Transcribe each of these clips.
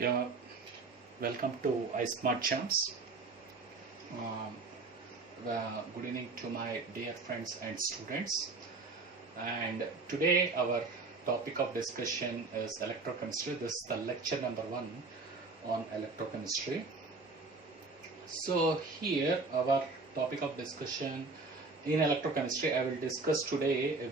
Yeah, welcome to iSmart Champs. Good evening to my dear friends and students. And today our topic of discussion is electrochemistry. This is the lecture number 1 on electrochemistry. So here our topic of discussion in electrochemistry, I will discuss today a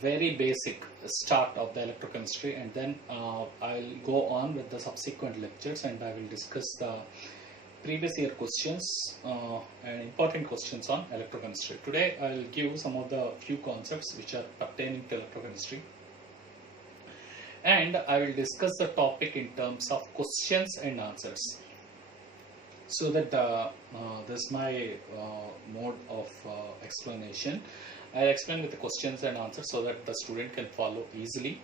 very basic start of the electrochemistry, and then I'll go on with the subsequent lectures and I will discuss the previous year questions and important questions on electrochemistry. Today I'll give some of the few concepts which are pertaining to electrochemistry, and I will discuss the topic in terms of questions and answers, so that this is my mode of explanation. I'll explain with the questions and answers so that the student can follow easily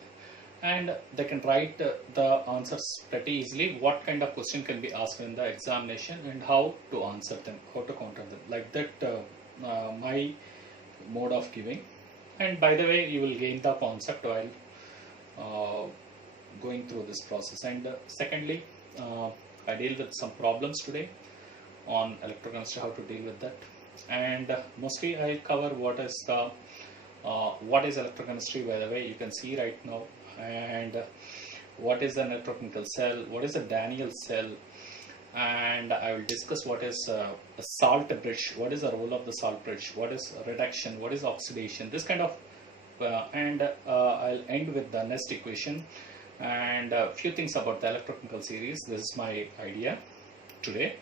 and they can write the answers pretty easily. What kind of question can be asked in the examination and how to answer them, how to counter them. Like that, my mode of giving. And by the way, you will gain the concept while going through this process. And secondly, I deal with some problems today on electrochemistry, how to deal with that. And mostly I'll cover what is electrochemistry, by the way, you can see right now, and what is an electrochemical cell, what is a Daniell cell, and I will discuss what is a salt bridge, what is the role of the salt bridge, what is reduction, what is oxidation, this kind of and I'll end with the Nernst equation and a few things about the electrochemical series. This is my idea today.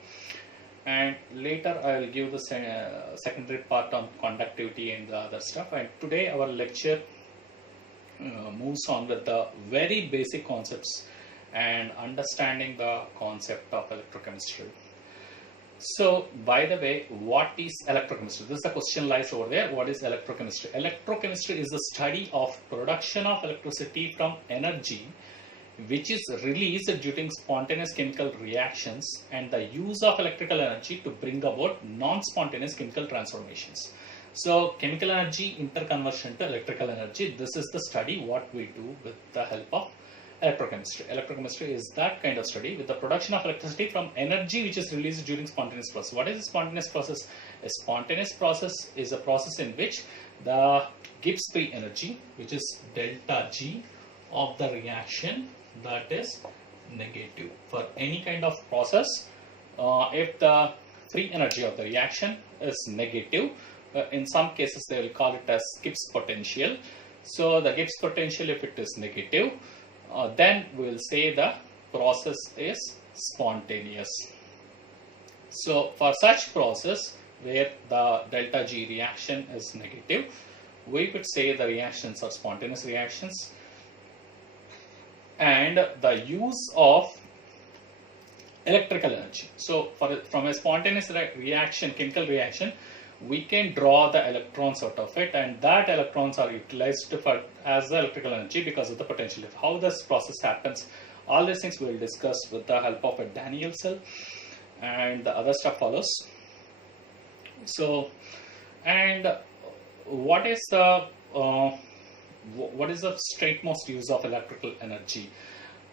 And later I will give the secondary part on conductivity and the other stuff. And today our lecture moves on with the very basic concepts and understanding the concept of electrochemistry. So, by the way, what is electrochemistry? This is the question lies over there. What is electrochemistry? Electrochemistry is the study of production of electricity from energy which is released during spontaneous chemical reactions and the use of electrical energy to bring about non-spontaneous chemical transformations. So, chemical energy interconversion to electrical energy, this is the study what we do with the help of electrochemistry. Electrochemistry is that kind of study with the production of electricity from energy which is released during spontaneous process. What is a spontaneous process? A spontaneous process is a process in which the Gibbs free energy, which is delta G of the reaction, that is negative. For any kind of process, if the free energy of the reaction is negative, in some cases they will call it as Gibbs potential. So the Gibbs potential, if it is negative, then we will say the process is spontaneous. So for such process where the delta G reaction is negative, we could say the reactions are spontaneous reactions. And the use of electrical energy. So from a spontaneous reaction, chemical reaction, we can draw the electrons out of it, and that electrons are utilized as the electrical energy because of the potential. How this process happens, all these things we will discuss with the help of a Daniell cell, and the other stuff follows. So, and what is the straightmost use of electrical energy?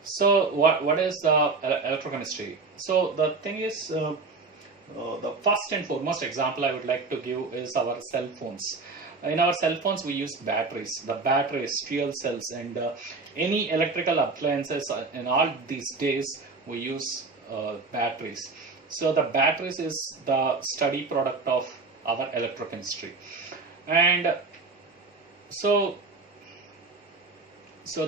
So what is electrochemistry? So the thing is, the first and foremost example I would like to give is our cell phones. In our cell phones we use batteries. The batteries, fuel cells, and any electrical appliances in all these days we use batteries. So the batteries is the study product of our electrochemistry. And so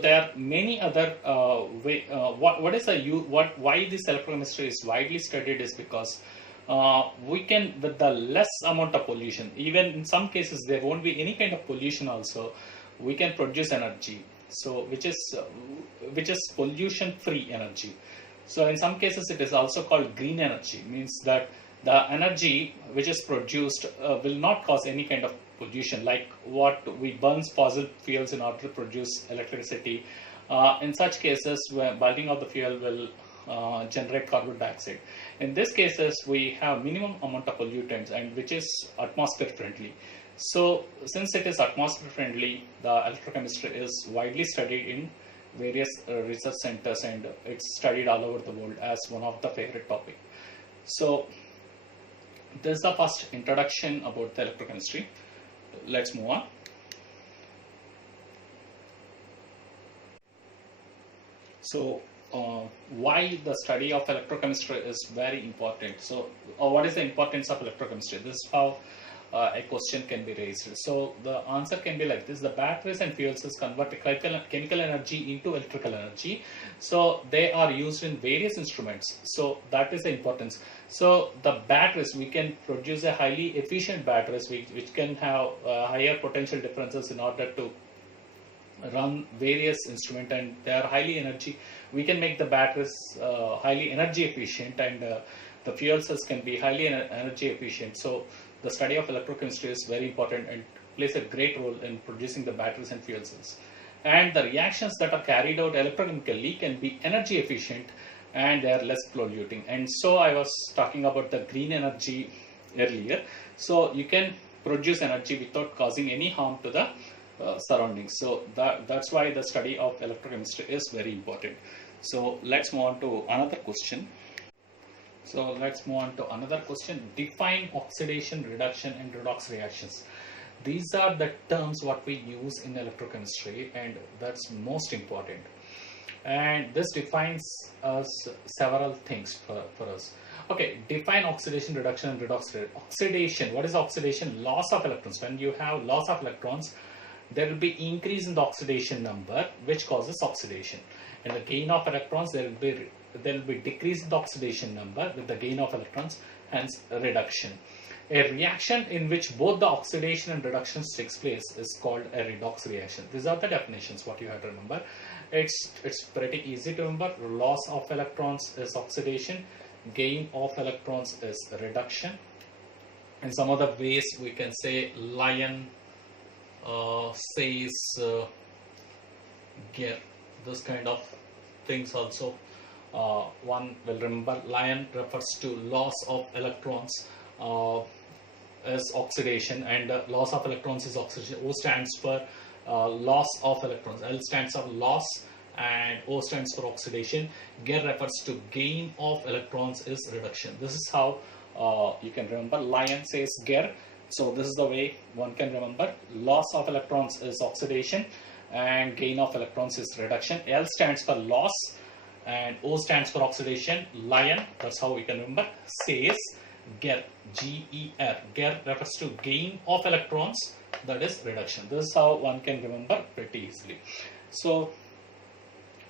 there are many other why this electrochemistry is widely studied is because we can, with the less amount of pollution, even in some cases there won't be any kind of pollution also, we can produce energy, so which is pollution free energy. So in some cases it is also called green energy, means that the energy which is produced will not cause any kind of pollution, like what we burn fossil fuels in order to produce electricity. In such cases, burning of the fuel will generate carbon dioxide. In these cases, we have minimum amount of pollutants, and which is atmosphere friendly. So since it is atmosphere friendly, the electrochemistry is widely studied in various research centers, and it's studied all over the world as one of the favorite topic. So this is the first introduction about the electrochemistry. Let's move on. So why the study of electrochemistry is very important. So what is the importance of electrochemistry? This is how a question can be raised. So the answer can be like this: the batteries and fuel cells convert chemical energy into electrical energy. So they are used in various instruments. So that is the importance. So the batteries, we can produce a highly efficient batteries which can have higher potential differences in order to run various instruments, and they are highly energy. We can make the batteries highly energy efficient, and the fuel cells can be highly energy efficient. So the study of electrochemistry is very important and plays a great role in producing the batteries and fuel cells. And the reactions that are carried out electrochemically can be energy efficient, and they are less polluting. And so I was talking about the green energy earlier. So you can produce energy without causing any harm to the surroundings. So that's why the study of electrochemistry is very important. So let's move on to another question. Define oxidation, reduction, and redox reactions. These are the terms what we use in electrochemistry, and that's most important. And this defines several things for us. Okay, define oxidation, reduction, and redox. Oxidation, what is oxidation? Loss of electrons. When you have loss of electrons, there will be increase in the oxidation number, which causes oxidation. And the gain of electrons, there will be decrease in the oxidation number with the gain of electrons, hence reduction. A reaction in which both the oxidation and reduction takes place is called a redox reaction. These are the definitions what you have to remember. It's pretty easy to remember. Loss of electrons is oxidation, gain of electrons is reduction. In some other ways we can say Lion says Gare. This kind of things also one will remember. Lion refers to loss of electrons as oxidation, and loss of electrons is oxidation. O stands for loss of electrons, L stands for loss, and O stands for oxidation. Gare refers to gain of electrons is reduction. This is how you can remember. Lion says Gare. So this is the way one can remember. Loss of electrons is oxidation, and gain of electrons is reduction. L stands for loss, and O stands for oxidation. Lion, that's how we can remember. Says Gare, G-E-R. Gare refers to gain of electrons, that is reduction. This is how one can remember pretty easily. So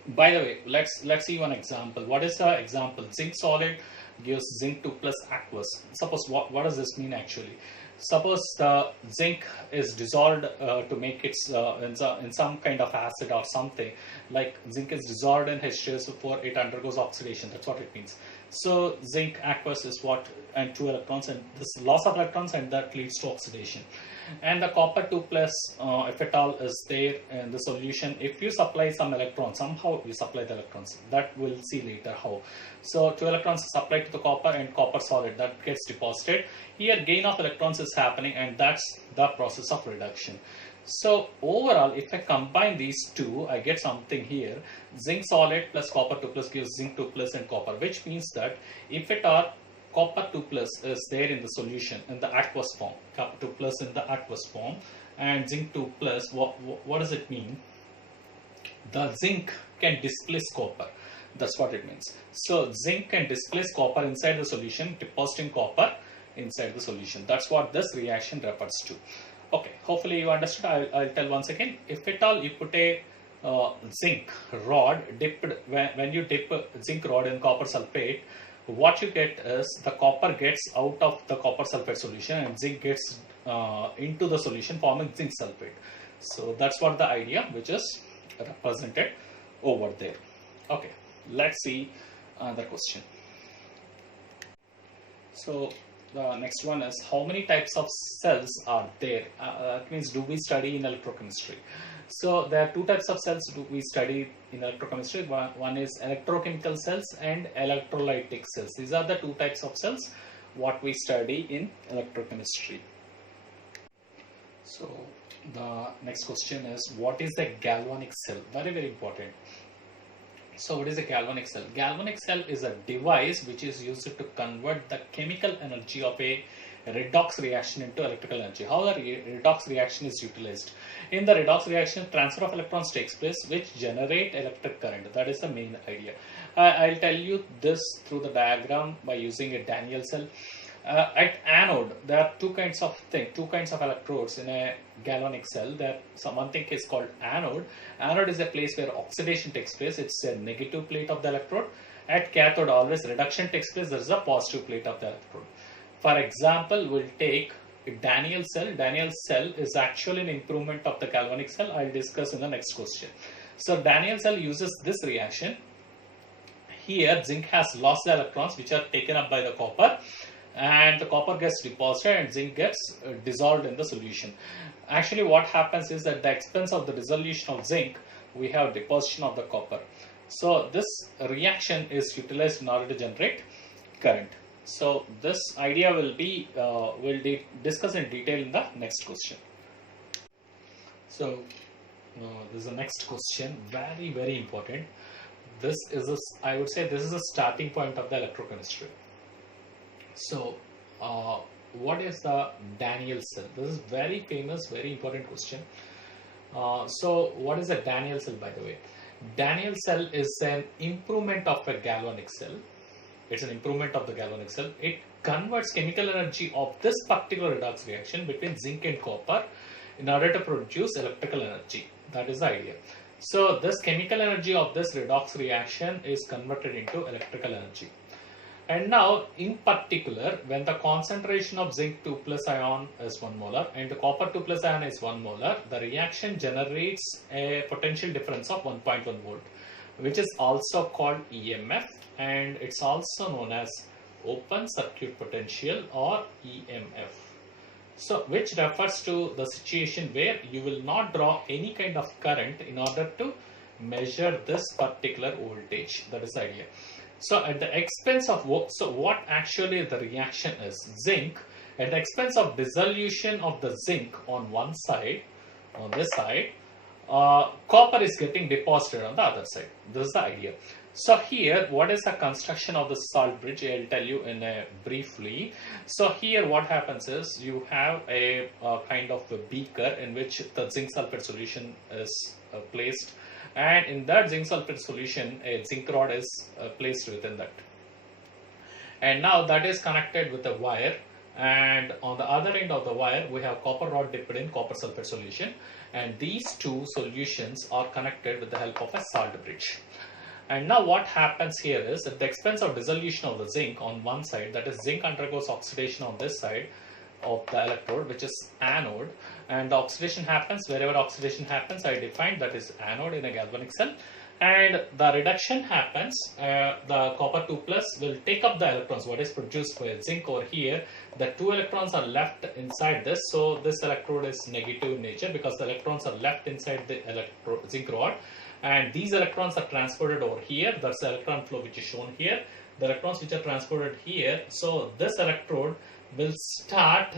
by the way, let's see one example. What is the example? Zinc solid gives zinc 2 plus aqueous. Suppose what does this mean actually? Suppose the zinc is dissolved to make it in some kind of acid or something, like zinc is dissolved in H2SO4, it undergoes oxidation. That's what it means. So zinc aqueous is what, and 2 electrons, and this loss of electrons, and that leads to oxidation. And the copper 2 plus, if at all, is there in the solution. If you supply some electrons, somehow you supply the electrons, that we'll see later how. So 2 electrons are supplied to the copper, and copper solid that gets deposited. Here gain of electrons is happening, and that's the process of reduction. So overall, if I combine these two, I get something here. Zinc solid plus copper 2 plus gives zinc 2 plus and copper, which means that if it are copper 2 plus is there in the solution in the aqueous form, copper 2 plus in the aqueous form, and zinc 2 plus, what does it mean? The zinc can displace copper. That's what it means. So zinc can displace copper inside the solution, depositing copper inside the solution. That's what this reaction refers to. Okay, hopefully you understood. I'll tell once again. If at all you put a zinc rod dipped, when you dip zinc rod in copper sulfate, what you get is the copper gets out of the copper sulfate solution, and zinc gets into the solution, forming zinc sulfate. So that's what the idea which is represented over there. Okay, let's see another question. So the next one is, how many types of cells are there? That means, do we study in electrochemistry? So there are two types of cells do we study in electrochemistry. One is electrochemical cells and electrolytic cells. These are the two types of cells what we study in electrochemistry. So The next question is, what is a galvanic cell? Very, very important. So what is a galvanic cell? Galvanic cell is a device which is used to convert the chemical energy of a redox reaction into electrical energy. How the redox reaction is utilized? In the redox reaction, transfer of electrons takes place which generate electric current. That is the main idea. I'll tell you this through the diagram by using a Daniell cell. At anode, there are two kinds of electrodes in a galvanic cell. One thing is called anode. Anode is a place where oxidation takes place. It's a negative plate of the electrode. At cathode, always reduction takes place. There is a positive plate of the electrode. For example, we'll take a Daniell cell. Daniell cell is actually an improvement of the galvanic cell. I'll discuss in the next question. So Daniell cell uses this reaction. Here, zinc has lost the electrons which are taken up by the copper, and the copper gets deposited and zinc gets dissolved in the solution. Actually, what happens is that at the expense of the dissolution of zinc, we have deposition of the copper. So this reaction is utilized in order to generate current. So this idea will be discuss in detail in the next question. So this is the next question, very, very important. This is I would say this is a starting point of the electrochemistry. So what is the Daniell cell? This is very famous, very important question. So what is a Daniell cell, by the way? Daniell cell is an improvement of a galvanic cell. It's an improvement of the galvanic cell. It converts chemical energy of this particular redox reaction between zinc and copper in order to produce electrical energy. That is the idea. So this chemical energy of this redox reaction is converted into electrical energy. And now, in particular, when the concentration of zinc 2 plus ion is 1 molar and the copper 2 plus ion is 1 molar, the reaction generates a potential difference of 1.1 volt, which is also called EMF, and it's also known as open circuit potential or EMF. So, which refers to the situation where you will not draw any kind of current in order to measure this particular voltage. That is the idea. So at the expense of what actually the reaction is, zinc, at the expense of dissolution of the zinc on one side, on this side, copper is getting deposited on the other side. This is the idea. So here, what is the construction of the salt bridge? I'll tell you in briefly. So here what happens is you have a kind of a beaker in which the zinc sulfate solution is placed. And in that zinc sulfate solution, a zinc rod is placed within that. And now that is connected with a wire. And on the other end of the wire, we have copper rod dipped in copper sulfate solution. And these two solutions are connected with the help of a salt bridge. And now what happens here is at the expense of dissolution of the zinc on one side, that is zinc undergoes oxidation on this side of the electrode, which is anode, and the oxidation happens wherever oxidation happens. I defined that is anode in a galvanic cell, and the reduction happens. The copper 2 plus will take up the electrons what is produced by zinc over here. The 2 electrons are left inside this, so this electrode is negative in nature because the electrons are left inside the zinc rod, and these electrons are transported over here. That's the electron flow which is shown here. The electrons which are transported here, so this electrode will start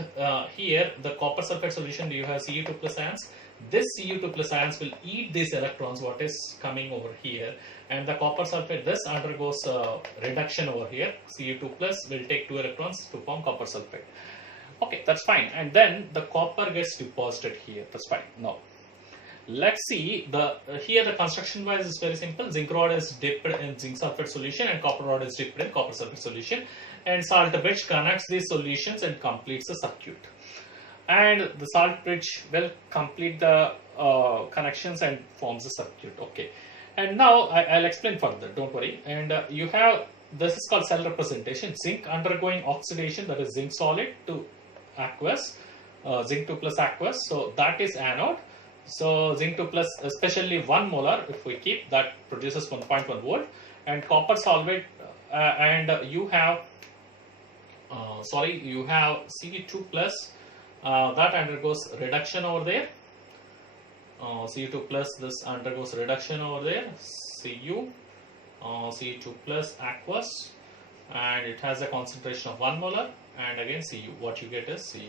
here. The copper sulfate solution, you have Cu2 plus ions. This Cu2 plus ions will eat these electrons what is coming over here, and the copper sulfate, this undergoes reduction over here. Cu2 plus will take 2 electrons to form copper sulfate. Okay, that's fine. And then the copper gets deposited here. That's fine. Now let's see here the construction wise is very simple. Zinc rod is dipped in zinc sulfate solution and copper rod is dipped in copper sulfate solution, and salt bridge connects these solutions and completes the circuit. And the salt bridge will complete the connections and forms the circuit. Okay, and now I'll explain further, don't worry. And you have, this is called cell representation. Zinc undergoing oxidation, that is zinc solid to aqueous, zinc 2 plus aqueous, so that is anode. So zinc 2 plus, especially 1 molar, if we keep, that produces 1.1 volt, and copper solvate, and you have you have Cu2 plus, that undergoes reduction over there. Cu2 plus, this undergoes reduction over there. Cu2 plus aqueous, and it has a concentration of 1 molar, and again Cu. What you get is Cu,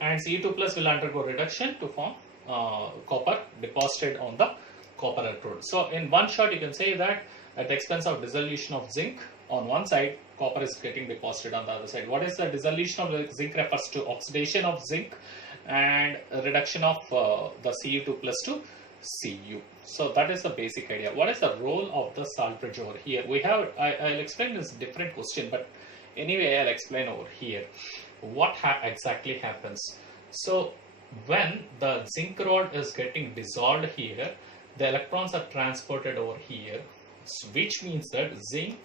and Cu2 plus will undergo reduction to form copper deposited on the copper electrode. So in one shot you can say that at the expense of dissolution of zinc on one side, copper is getting deposited on the other side. What is the dissolution of zinc? Refers to oxidation of zinc and reduction of the Cu2 plus to Cu. So that is the basic idea. What is the role of the salt bridge over here? We have, I'll explain this different question, but anyway I'll explain over here what exactly happens. So when the zinc rod is getting dissolved here, the electrons are transported over here, which means that zinc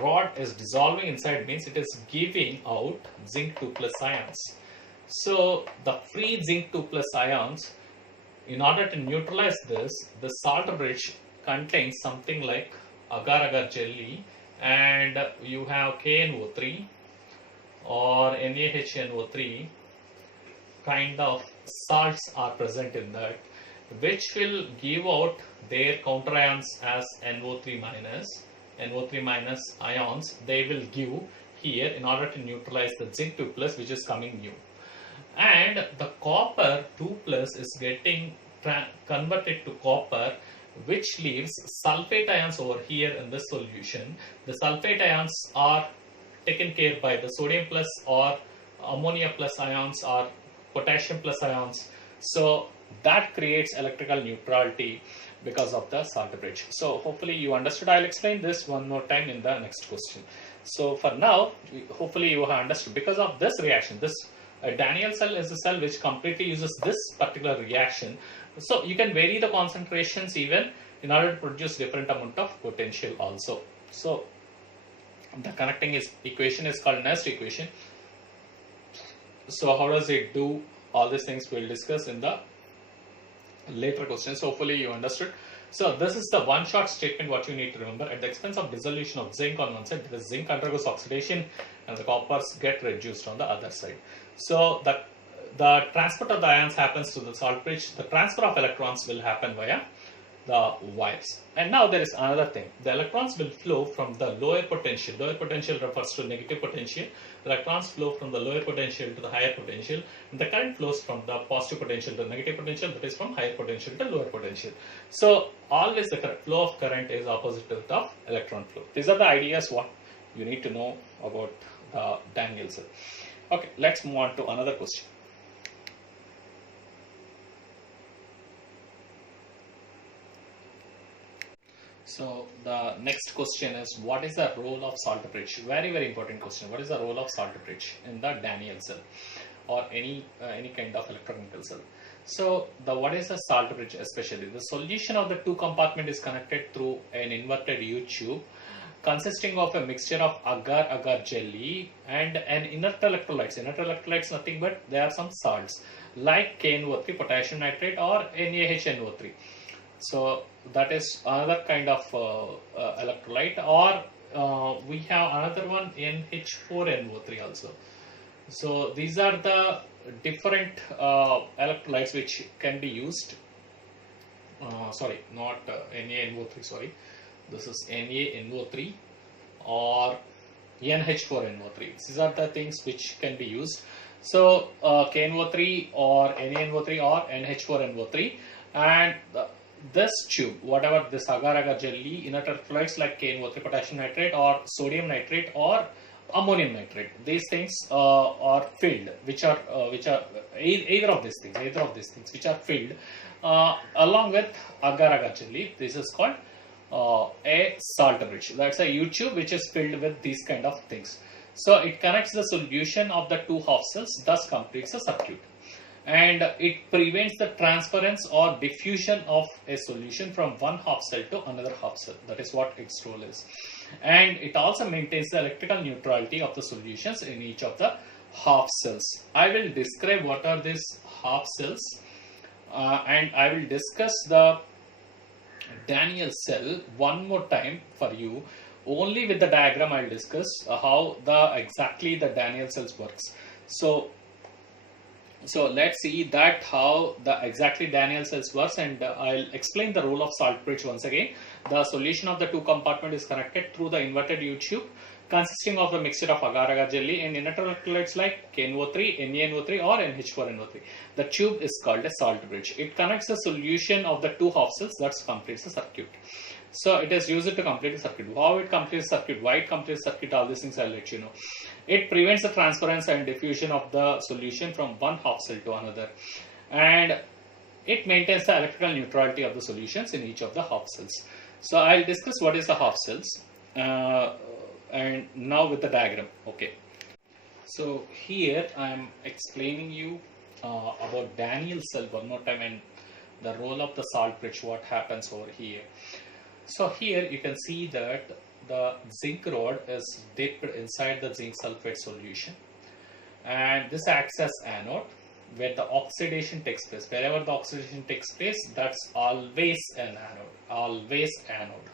rod is dissolving inside, means it is giving out zinc 2 plus ions. So the free zinc 2 plus ions, in order to neutralize this, the salt bridge contains something like agar-agar jelly, and you have KNO3 or NaHNO3 kind of salts are present in that, which will give out their counter ions as NO3 minus ions. They will give here in order to neutralize the zinc 2 plus, which is coming new. And the copper 2 plus is getting converted to copper, which leaves sulfate ions over here in this solution. The sulfate ions are taken care by the sodium plus or ammonia plus ions or potassium plus ions. So that creates electrical neutrality because of the salt bridge. So hopefully you understood. I'll explain this one more time in the next question. So for now, hopefully you have understood. Because of this reaction, this Daniell cell is a cell which completely uses this particular reaction. So you can vary the concentrations even in order to produce different amount of potential also. So the connecting equation is called Nernst equation. So how does it do? All these things we'll discuss in the later questions. Hopefully you understood. So this is the one short statement what you need to remember. At the expense of dissolution of zinc on one side, the zinc undergoes oxidation and the coppers get reduced on the other side. So the transport of the ions happens to the salt bridge. The transfer of electrons will happen via the wires. And now there is another thing. The electrons will flow from the lower potential. Lower potential refers to negative potential. The electrons flow from the lower potential to the higher potential. And the current flows from the positive potential to the negative potential, that is from higher potential to lower potential. So always the flow of current is opposite to that of electron flow. These are the ideas what you need to know about the Daniell cell. Okay, let's move on to another question. So the next question is, what is the role of salt bridge? Very, very important question. What is the role of salt bridge in the Daniell cell or any kind of electrochemical cell? So what is the salt bridge especially? The solution of the two compartment is connected through an inverted U tube consisting of a mixture of agar-agar jelly and an inert electrolytes. Inert electrolytes nothing but they are some salts like KNO3, potassium nitrate, or NaHNO3. So that is another kind of electrolyte, or we have another one NH4NO3 also. So these are the different electrolytes which can be used. Sorry, not NaNO3, sorry. This is NaNO3 or NH4NO3. These are the things which can be used. So KNO3 or NaNO3 or NH4NO3, and this tube, whatever this agar-agar jelly, inert electrolytes like KNO3, potassium nitrate, or sodium nitrate, or ammonium nitrate, these things are filled, which are either of these things which are filled along with agar-agar jelly. This is called a salt bridge. That's a U tube which is filled with these kind of things. So it connects the solution of the two half cells, thus completes the circuit. And it prevents the transference or diffusion of a solution from one half cell to another half cell. That is what its role is. And it also maintains the electrical neutrality of the solutions in each of the half cells. I will describe what are these half cells and I will discuss the Daniell cell one more time for you. Only with the diagram I will discuss how exactly the Daniell cells works. So let's see that how the exactly Daniell cells works, and I'll explain the role of salt bridge once again. The solution of the two compartment is connected through the inverted U tube consisting of a mixture of agar-agar jelly and inert electrolytes like KNO3, NaNO3 or NH4NO3. The tube is called a salt bridge. It connects the solution of the two half cells that completes the circuit. So it is used to complete the circuit. How it completes the circuit, why it completes the circuit, all these things I'll let you know. It prevents the transference and diffusion of the solution from one half cell to another. And it maintains the electrical neutrality of the solutions in each of the half cells. So I'll discuss what is the half cells and now with the diagram. Okay. So here I am explaining you about Daniell cell one more time and the role of the salt bridge, what happens over here. So here you can see that the zinc rod is dipped inside the zinc sulfate solution, and this acts as anode where the oxidation takes place. Wherever the oxidation takes place, that's always an anode, always anode.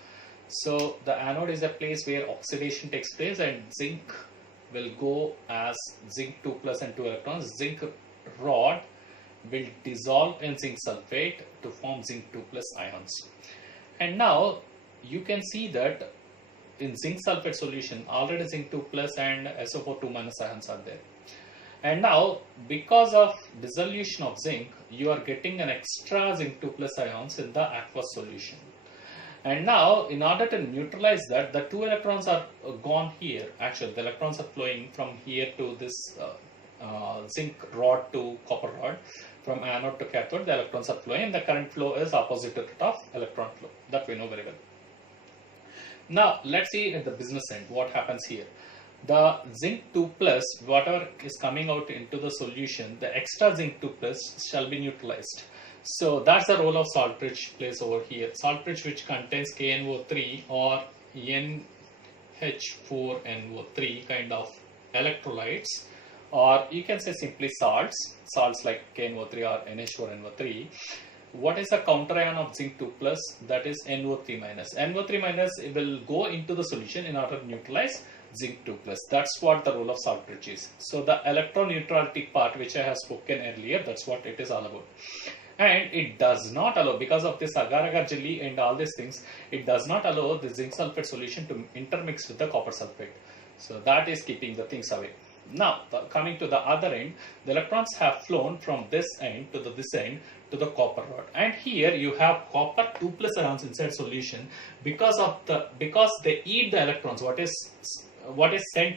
So the anode is a place where oxidation takes place and zinc will go as zinc 2 plus and 2 electrons. Zinc rod will dissolve in zinc sulfate to form zinc 2 plus ions. And now you can see that in zinc sulfate solution already zinc 2 plus and SO4 2 minus ions are there. And now because of dissolution of zinc, you are getting an extra zinc 2 plus ions in the aqueous solution. And now in order to neutralize that, the 2 electrons are gone here. Actually the electrons are flowing from here to this zinc rod to copper rod. From anode to cathode, the electrons are flowing. The current flow is opposite of electron flow. That we know very well. Now let's see at the business end what happens here. The zinc 2 plus, whatever is coming out into the solution, the extra zinc 2 plus shall be neutralized. So that's the role of salt bridge plays over here. Salt bridge which contains KNO3 or NH4NO3 kind of electrolytes, or you can say simply salts like KNO3 or NH4NO3. What is the counter ion of zinc 2 plus? That is NO3 minus. NO3 minus will go into the solution in order to neutralize zinc 2 plus. That's what the role of salt bridge is. So the electron neutrality part which I have spoken earlier, that's what it is all about. And it does not allow, because of this agar-agar jelly and all these things, it does not allow the zinc sulfate solution to intermix with the copper sulfate. So that is keeping the things away. Now coming to the other end, the electrons have flown from this end to this end to the copper rod, and here you have copper 2 plus ions inside solution because they eat the electrons. What is sent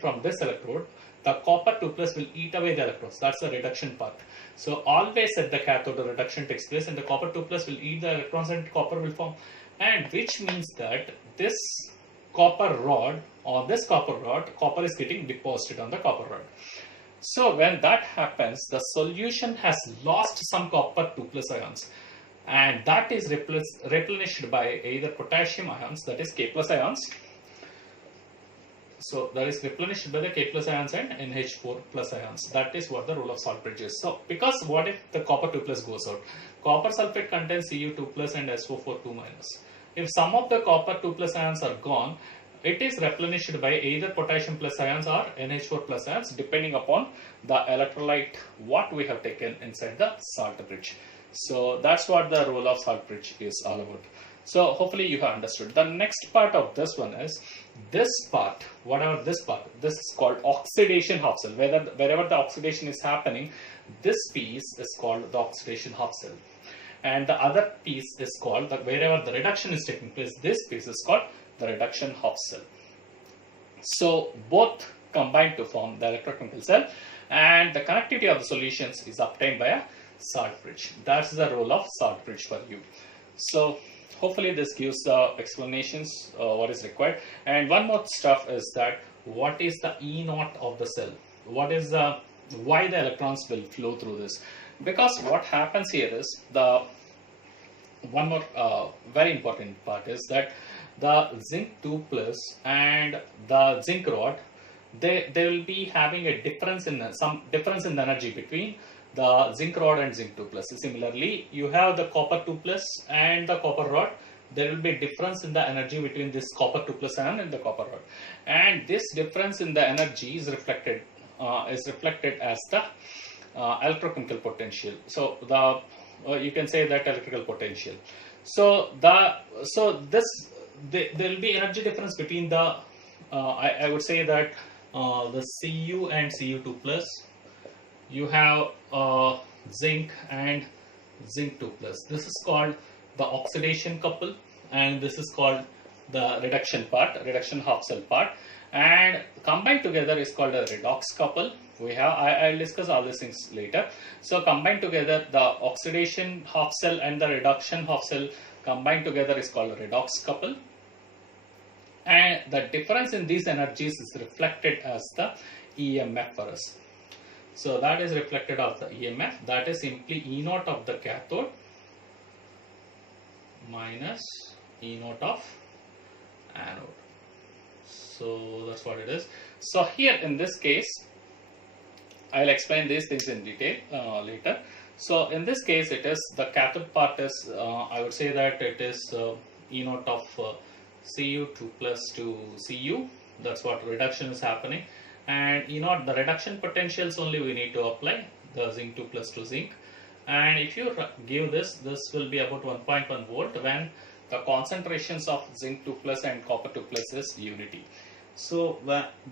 from this electrode, the copper 2 plus will eat away the electrons. That's the reduction part. So always at the cathode the reduction takes place and the copper 2 plus will eat the electrons and copper will form, and which means that this copper rod, on this copper rod, copper is getting deposited on the copper rod. So when that happens, the solution has lost some copper 2 plus ions, and that is replenished by either potassium ions, that is K plus ions. So that is replenished by the K plus ions and NH4 plus ions. That is what the role of salt bridge is. So because what if the copper 2 plus goes out? Copper sulfate contains Cu2 plus and SO4 2 minus. If some of the copper 2 plus ions are gone, it is replenished by either potassium plus ions or NH4 plus ions, depending upon the electrolyte what we have taken inside the salt bridge. So that's what the role of salt bridge is all about. So hopefully you have understood. The next part of this one is this part, whatever this part, this is called oxidation half cell. Wherever the oxidation is happening, this piece is called the oxidation half cell. And the other piece is called, wherever the reduction is taking place, this piece is called the reduction half cell. So both combine to form the electrochemical cell, and the connectivity of the solutions is obtained by a salt bridge. That's the role of salt bridge for you. So hopefully this gives the explanations what is required. And one more stuff is that what is the E naught of the cell? What is why the electrons will flow through this? Because what happens here is one more very important part is that the zinc 2 plus and the zinc rod, they will be having a difference in some difference in the energy between the zinc rod and zinc 2 plus. Similarly, you have the copper 2 plus and the copper rod. There will be a difference in the energy between this copper 2 plus ion and the copper rod, and this difference in the energy is reflected as the electrochemical potential. So the you can say that electrical potential. So this there will be energy difference between the I would say that the Cu and Cu2 plus. You have zinc and zinc 2 plus. This is called the oxidation couple, and this is called the reduction part, reduction half cell part, and combined together is called a redox couple. We have I'll discuss all these things later. So combined together, the oxidation half cell and the reduction half cell combined together is called a redox couple, and the difference in these energies is reflected as the EMF for us. So that is reflected as the EMF, that is simply E naught of the cathode minus E naught of anode. So that's what it is. So here in this case, I'll explain these things in detail later. So in this case, it is the cathode part is, I would say that it is E naught of Cu2 plus to Cu. That's what reduction is happening. And E naught, the reduction potentials only we need to apply, the zinc 2 plus to zinc. And if you give this will be about 1.1 volt when the concentrations of zinc 2 plus and copper 2 plus is unity. So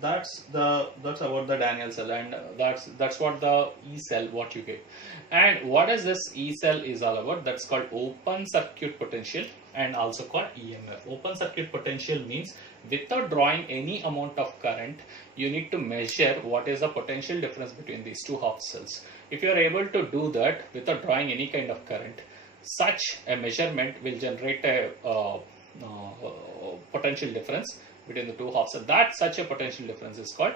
that's about the Daniell cell, and that's what the E cell what you get. And what is this E cell is all about? That's called open circuit potential and also called EMF. Open circuit potential means without drawing any amount of current, you need to measure what is the potential difference between these two half cells. If you are able to do that without drawing any kind of current, such a measurement will generate a potential difference between the two half cells. That such a potential difference is called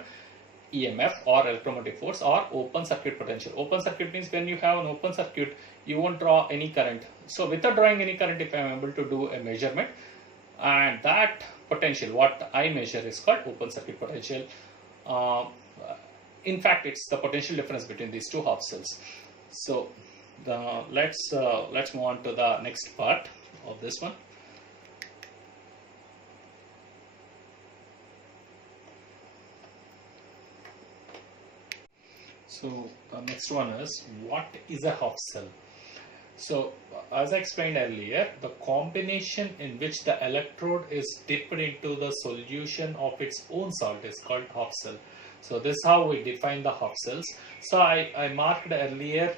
EMF or electromagnetic force or open circuit potential. Open circuit means when you have an open circuit, you won't draw any current. So without drawing any current, if I am able to do a measurement, and that potential, what I measure is called open circuit potential. In fact, it's the potential difference between these two half cells. So let's move on to the next part of this one. So the next one is, what is a half cell? So as I explained earlier, the combination in which the electrode is dipped into the solution of its own salt is called half cell. So this is how we define the half cells. So I marked earlier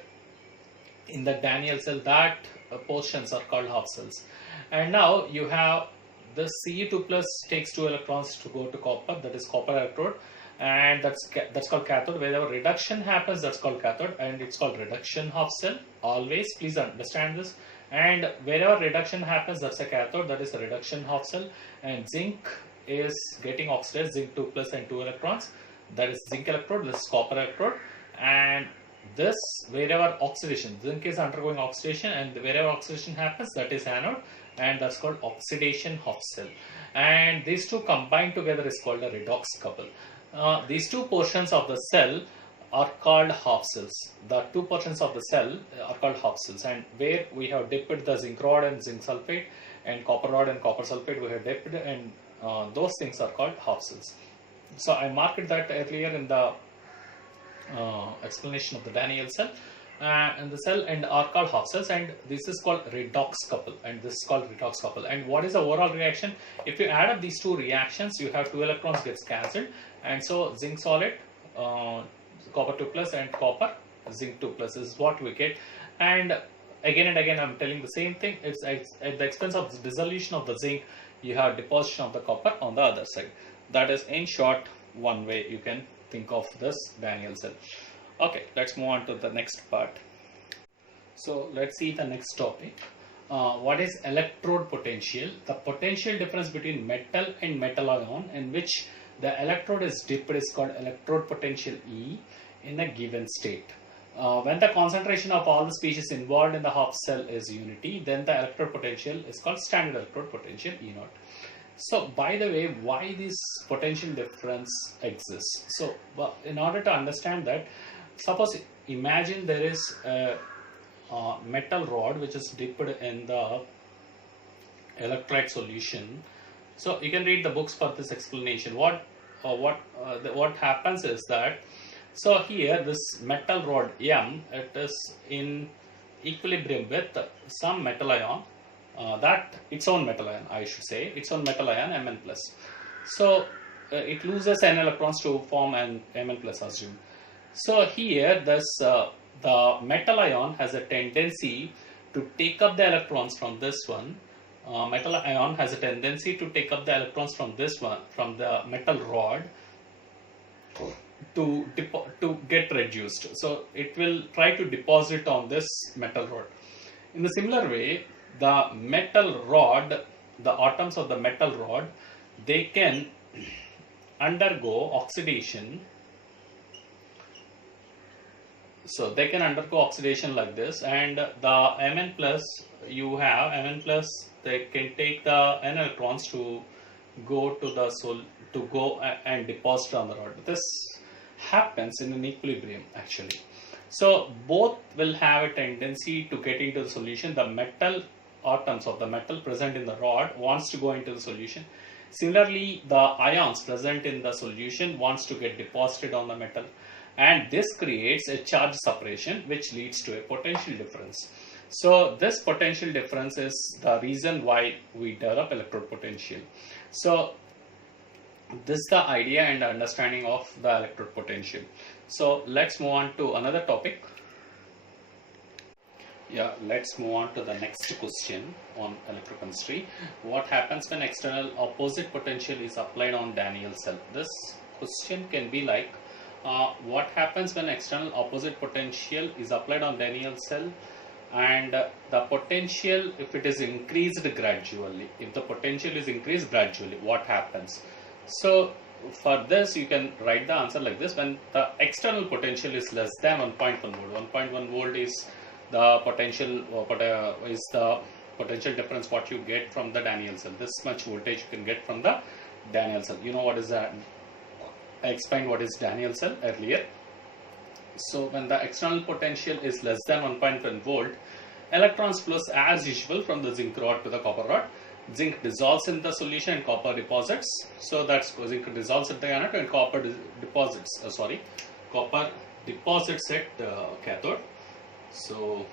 in the Daniell cell that portions are called half cells. And now you have the Cu2 plus takes 2 electrons to go to copper, that is copper electrode, and that's called cathode. Wherever reduction happens, that's called cathode, and it's called reduction half cell. Always please understand this. And wherever reduction happens, that's a cathode, that is a reduction half cell. And zinc is getting oxidized, zinc 2 plus and 2 electrons, that is zinc electrode, this is copper electrode. And this, wherever oxidation, zinc is undergoing oxidation, and wherever oxidation happens, that is anode, and that's called oxidation half cell. And these two combined together is called a redox couple. These two portions of the cell are called half cells. The two portions of the cell are called half cells, and where we have dipped the zinc rod and zinc sulfate, and copper rod and copper sulfate we have dipped, and those things are called half cells. So I marked that earlier in the explanation of the Daniell cell, and the cell and are called half cells, and this is called redox couple, and this is called redox couple. And what is the overall reaction? If you add up these two reactions, you have 2 electrons gets cancelled, and so zinc solid, copper 2 plus and copper zinc 2 plus is what we get. And again I'm telling the same thing. It's at the expense of the dissolution of the zinc, you have deposition of the copper on the other side. That is in short one way you can think of this Daniell cell. Okay, let's move on to the next part. So let's see the next topic. What is electrode potential? The potential difference between metal and metal ion in which the electrode is dipped is called electrode potential E in a given state. When the concentration of all the species involved in the half cell is unity, then the electrode potential is called standard electrode potential E naught. So by the way, why this potential difference exists? So in order to understand that, suppose imagine there is a metal rod which is dipped in the electrolyte solution. So you can read the books for this explanation. What happens is that, so here this metal rod M, it is in equilibrium with some metal ion, that its own metal ion, I should say, its own metal ion Mn plus. So it loses n electrons to form an Mn plus, assume. So here the metal ion has a tendency to take up the electrons from this one. Metal ion has a tendency to take up the electrons from this one, from the metal rod, to get reduced. So it will try to deposit on this metal rod. In the similar way, the metal rod, the atoms of the metal rod, they can undergo oxidation. So they can undergo oxidation like this, and the Mn plus, you have Mn plus, they can take the n electrons to go to the and deposit on the rod. This happens in an equilibrium actually. So both will have a tendency to get into the solution. The metal atoms of the metal present in the rod wants to go into the solution. Similarly, the ions present in the solution wants to get deposited on the metal, and this creates a charge separation which leads to a potential difference. So this potential difference is the reason why we develop electrode potential. So this is the idea and understanding of the electrode potential. So let's move on to another topic. Yeah, let's move on to the next question on electrochemistry. What happens when external opposite potential is applied on Daniell cell? This question can be like, what happens when external opposite potential is applied on Daniell cell, and the potential, if it is increased gradually, if the potential is increased gradually, what happens? So for this you can write the answer like this: when the external potential is less than 1.1 volt. 1.1 volt is the potential, is the potential difference what you get from the Daniell cell. This much voltage you can get from the Daniell cell. You know what is that? I explained what is Daniell cell earlier. So when the external potential is less than 1.1 volt, electrons flows as usual from the zinc rod to the copper rod. Zinc dissolves in the solution and copper deposits. So that's zinc dissolves at the anode and copper deposits. Copper deposits at cathode. So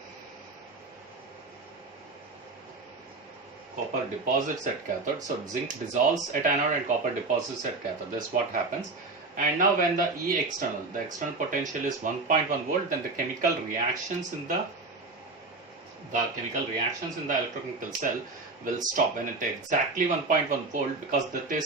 copper deposits at cathode. So zinc dissolves at anode and copper deposits at cathode. This is what happens. And now when the E external, the external potential is 1.1 volt, then the chemical reactions in the electrochemical cell will stop when it exactly 1.1 volt, because that is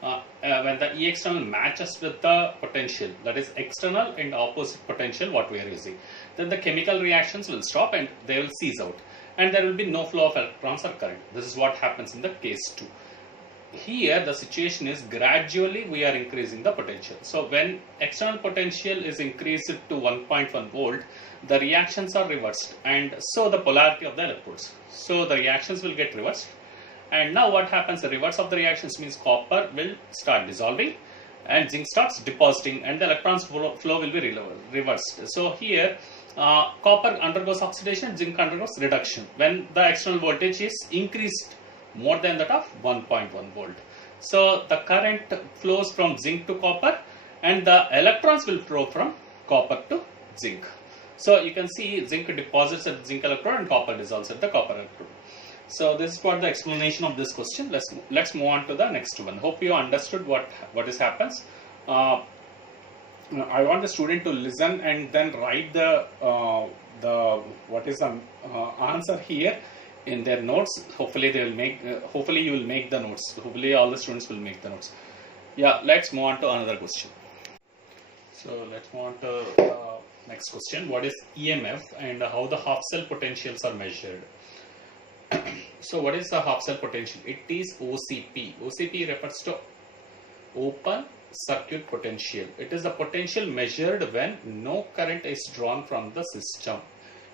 when the E external matches with the potential, that is external and opposite potential what we are using, then the chemical reactions will stop and they will cease out, and there will be no flow of electrons or current. This is what happens in the case 2. Here the situation is gradually we are increasing the potential. So when external potential is increased to 1.1 volt, the reactions are reversed, and so the polarity of the electrodes. So the reactions will get reversed, and now what happens? The reverse of the reactions means copper will start dissolving and zinc starts depositing, and the electrons flow will be reversed. So here copper undergoes oxidation, zinc undergoes reduction when the external voltage is increased more than that of 1.1 volt. So the current flows from zinc to copper, and the electrons will flow from copper to zinc. So you can see zinc deposits at zinc electrode and copper dissolves at the copper electrode. So this is what the explanation of this question. Let's move on to the next one. Hope you understood what happens. I want the student to listen and then write the what is the answer here in their notes. Hopefully they will make. Hopefully you will make the notes. Hopefully all the students will make the notes. Yeah, let's move on to another question. So let's move on to next question. What is EMF and how the half cell potentials are measured? So what is the half cell potential? It is OCP. OCP refers to open circuit potential. It is the potential measured when no current is drawn from the system.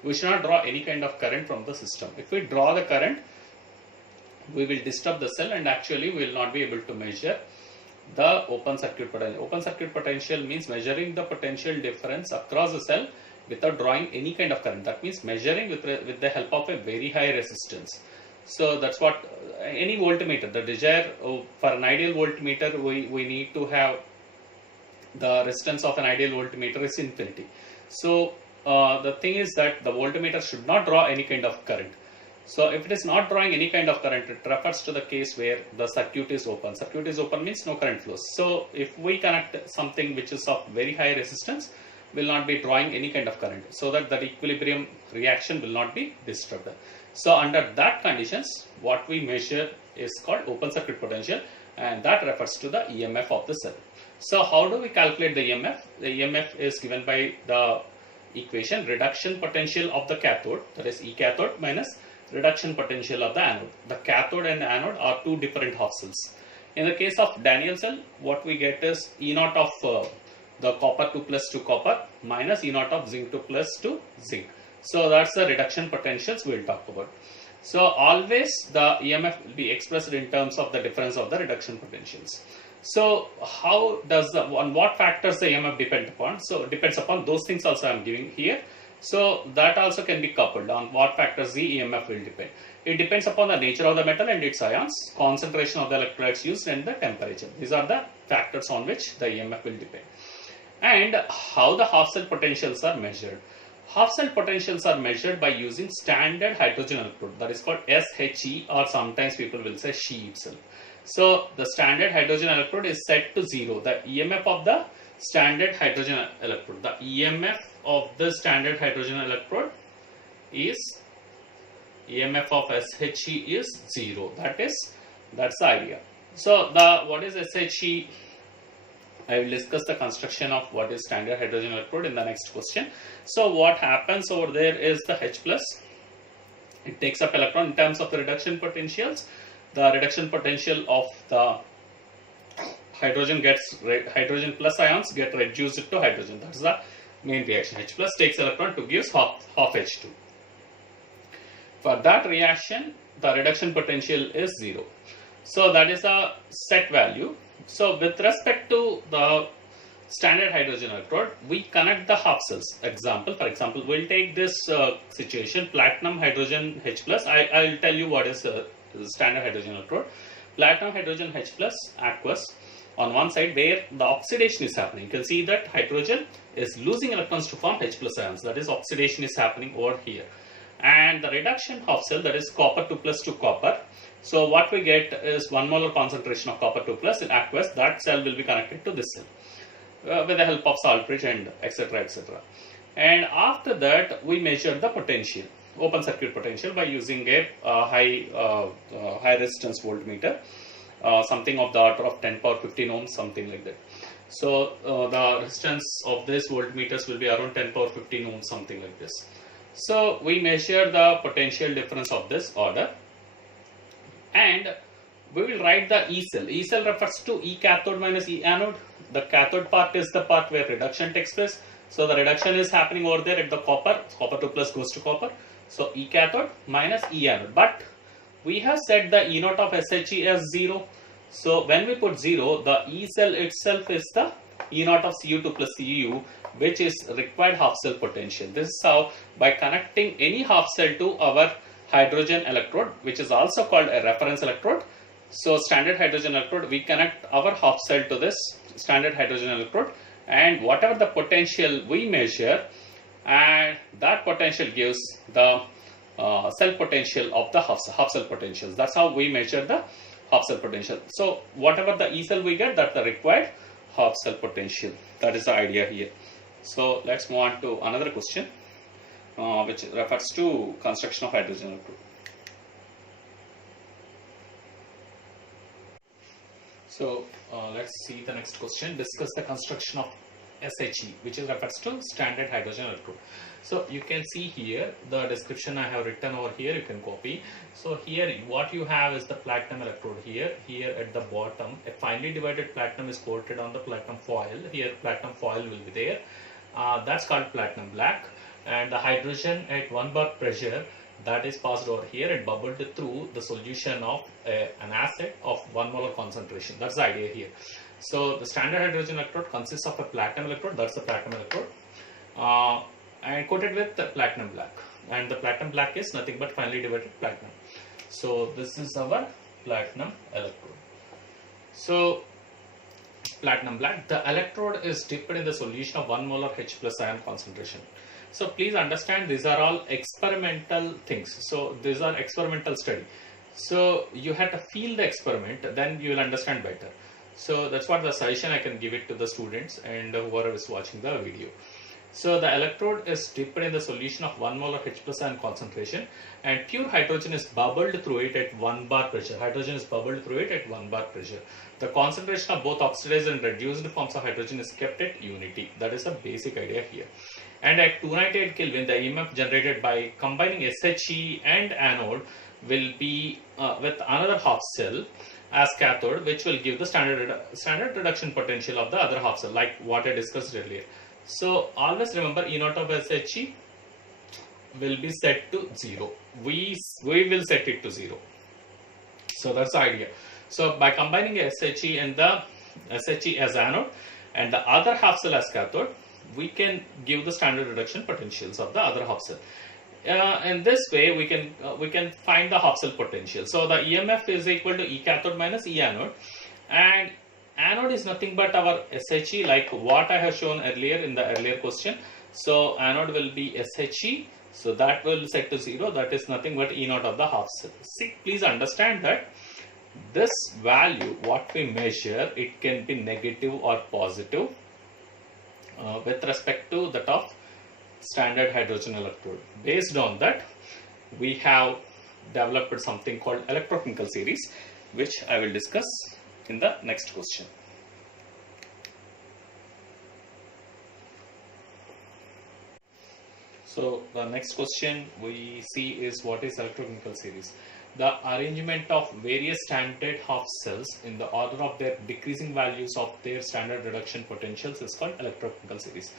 We should not draw any kind of current from the system. If we draw the current, we will disturb the cell, and actually we will not be able to measure the open circuit potential. Open circuit potential means measuring the potential difference across the cell without drawing any kind of current. That means measuring with the help of a very high resistance. So that's what any voltmeter, the desire for an ideal voltmeter, we need to have the resistance of an ideal voltmeter is infinity. So the thing is that the voltmeter should not draw any kind of current. So if it is not drawing any kind of current, it refers to the case where the circuit is open. Circuit is open means no current flows. So if we connect something which is of very high resistance, will not be drawing any kind of current, so that the equilibrium reaction will not be disturbed. So under that conditions, what we measure is called open circuit potential, and that refers to the EMF of the cell. So how do we calculate the EMF? The EMF is given by the equation reduction potential of the cathode, that is E cathode, minus reduction potential of the anode. The cathode and anode are two different half cells. In the case of Daniell cell, what we get is E naught of the copper 2 plus to copper minus E naught of zinc 2 plus to zinc. So that's the reduction potentials we will talk about. So always the EMF will be expressed in terms of the difference of the reduction potentials. So how does on what factors the EMF depend upon? So it depends upon those things also I am giving here. So that also can be coupled on what factors the EMF will depend. It depends upon the nature of the metal and its ions, concentration of the electrolytes used, and the temperature. These are the factors on which the EMF will depend. And how the half cell potentials are measured. Half cell potentials are measured by using standard hydrogen electrode, that is called SHE, or sometimes people will say She itself. So the standard hydrogen electrode is set to 0. The EMF of the standard hydrogen electrode, the EMF of the standard hydrogen electrode is EMF of SHE is 0. That's the idea. So what is SHE? I will discuss the construction of what is standard hydrogen electrode in the next question. So what happens over there is the H plus, it takes up electron. In terms of the reduction potentials, the reduction potential of the hydrogen plus ions get reduced to hydrogen. That's the main reaction. H plus takes electron to give half H2. For that reaction, the reduction potential is 0. So that is a set value. So with respect to the standard hydrogen electrode, we connect the half cells. For example, we'll take this situation, platinum hydrogen H plus. I will tell you what is standard hydrogen electrode. Platinum hydrogen H plus aqueous on one side where the oxidation is happening. You can see that hydrogen is losing electrons to form H plus ions. That is, oxidation is happening over here. And the reduction half cell, that is copper 2 plus to copper. So what we get is 1 molar concentration of copper 2 plus in aqueous. That cell will be connected to this cell with the help of salt bridge and etc. etc. And after that, we measure the potential, open circuit potential, by using a high resistance voltmeter, something of the order of 10 power 15 ohms, something like that. So the resistance of this voltmeters will be around 10 power 15 ohms, something like this. So we measure the potential difference of this order, and we will write the E cell. E cell refers to E cathode minus E anode. The cathode part is the part where reduction takes place. So the reduction is happening over there at the copper 2 plus goes to copper. So E cathode minus E anode. But we have set the E naught of SHE as 0. So when we put 0, the E cell itself is the E naught of Cu2 plus Cu, which is required half cell potential. This is how, by connecting any half cell to our hydrogen electrode, which is also called a reference electrode. So standard hydrogen electrode, we connect our half cell to this standard hydrogen electrode, and whatever the potential we measure, and that potential gives the cell potential of the half cell potentials. That's how we measure the half cell potential. So whatever the E cell we get, that's the required half cell potential. That is the idea here. So let's move on to another question, which refers to construction of hydrogen electrode. So let's see the next question. Discuss the construction of SHE, which is refers to standard hydrogen electrode. So you can see here the description I have written over here. You can copy. So here what you have is the platinum electrode here. Here at the bottom, a finely divided platinum is coated on the platinum foil. Here platinum foil will be there. That's called platinum black. And the hydrogen at 1 bar pressure, that is passed over here and bubbled through the solution of an acid of 1 molar concentration. That's the idea here. So the standard hydrogen electrode consists of a platinum electrode, that's the platinum electrode, and coated with platinum black. And the platinum black is nothing but finely divided platinum. So this is our platinum electrode. So platinum black, the electrode is dipped in the solution of 1 molar H plus ion concentration. So please understand, these are all experimental things. So these are experimental study. So you have to feel the experiment, then you will understand better. So that's what the suggestion I can give it to the students and whoever is watching the video. So the electrode is dipped in the solution of 1 mole of H plus ion concentration, and pure hydrogen is bubbled through it at 1 bar pressure. Hydrogen is bubbled through it at 1 bar pressure. The concentration of both oxidized and reduced forms of hydrogen is kept at unity. That is the basic idea here. And at 298 Kelvin, the EMF generated by combining SHE and anode will be with another half cell as cathode, which will give the standard reduction potential of the other half cell, like what I discussed earlier. So always remember, E naught of SHE will be set to 0. We will set it to 0. So that's the idea. So by combining SHE and the SHE as anode and the other half cell as cathode, we can give the standard reduction potentials of the other half cell. In this way, we can find the half cell potential. So the EMF is equal to E cathode minus E anode, and anode is nothing but our SHE, like what I have shown earlier in the earlier question. So anode will be SHE, so that will set to 0. That is nothing but E naught of the half cell. See, please understand that this value, what we measure, it can be negative or positive with respect to that of standard hydrogen electrode. Based on that, we have developed something called electrochemical series, which I will discuss in the next question. So the next question we see is, what is electrochemical series? The arrangement of various standard half cells in the order of their decreasing values of their standard reduction potentials is called electrochemical series.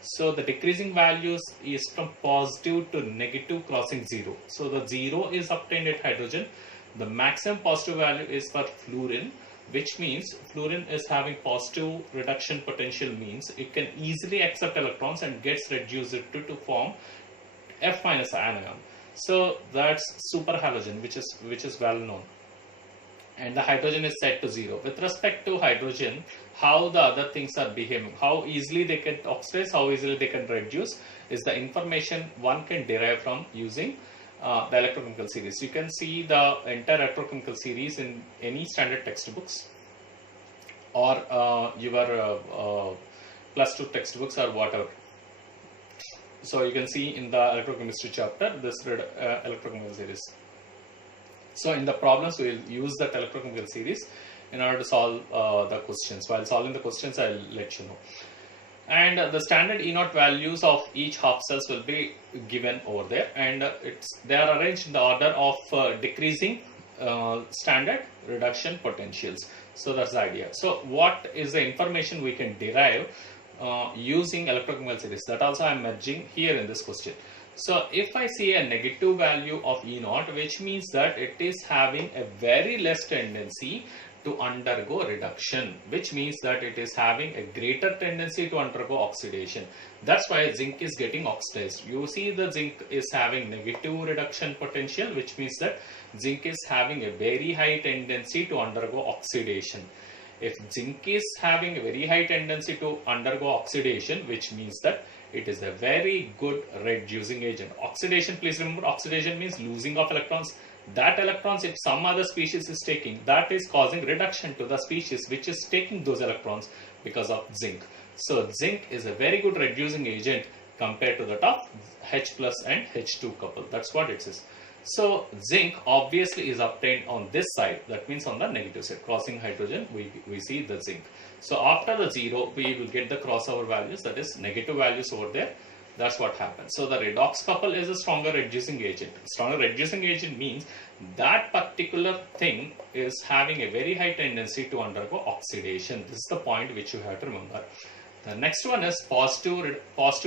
So the decreasing values is from positive to negative crossing 0. So the 0 is obtained at hydrogen. The maximum positive value is for fluorine, which means fluorine is having positive reduction potential, means it can easily accept electrons and gets reduced to form F minus anion. So that's super halogen, which is well known. And the hydrogen is set to 0. With respect to hydrogen, how the other things are behaving, how easily they can oxidize, how easily they can reduce, is the information one can derive from using the electrochemical series. You can see the entire electrochemical series in any standard textbooks or your plus 2 textbooks or whatever. So you can see in the electrochemistry chapter this electrochemical series. So in the problems we will use that electrochemical series in order to solve the questions. While solving the questions, I will let you know. And the standard E naught values of each half cells will be given over there, and they are arranged in the order of decreasing standard reduction potentials. So that's the idea. So what is the information we can derive using electrochemical series? That also I am merging here in this question. So if I see a negative value of E naught, which means that it is having a very less tendency to undergo reduction, which means that it is having a greater tendency to undergo oxidation. That's why zinc is getting oxidized. You see the zinc is having negative reduction potential, which means that zinc is having a very high tendency to undergo oxidation. If zinc is having a very high tendency to undergo oxidation, which means that it is a very good reducing agent. Oxidation, please remember, oxidation means losing of electrons. That electrons, if some other species is taking, that is causing reduction to the species which is taking those electrons because of zinc. So zinc is a very good reducing agent compared to that of H plus and H2 couple. That's what it is. So zinc obviously is obtained on this side, that means on the negative side, crossing hydrogen we see the zinc. So after the 0 we will get the crossover values, that is negative values over there. That's what happens. So the redox couple is a stronger reducing agent. Stronger reducing agent means that particular thing is having a very high tendency to undergo oxidation. This is the point which you have to remember. The next one is positive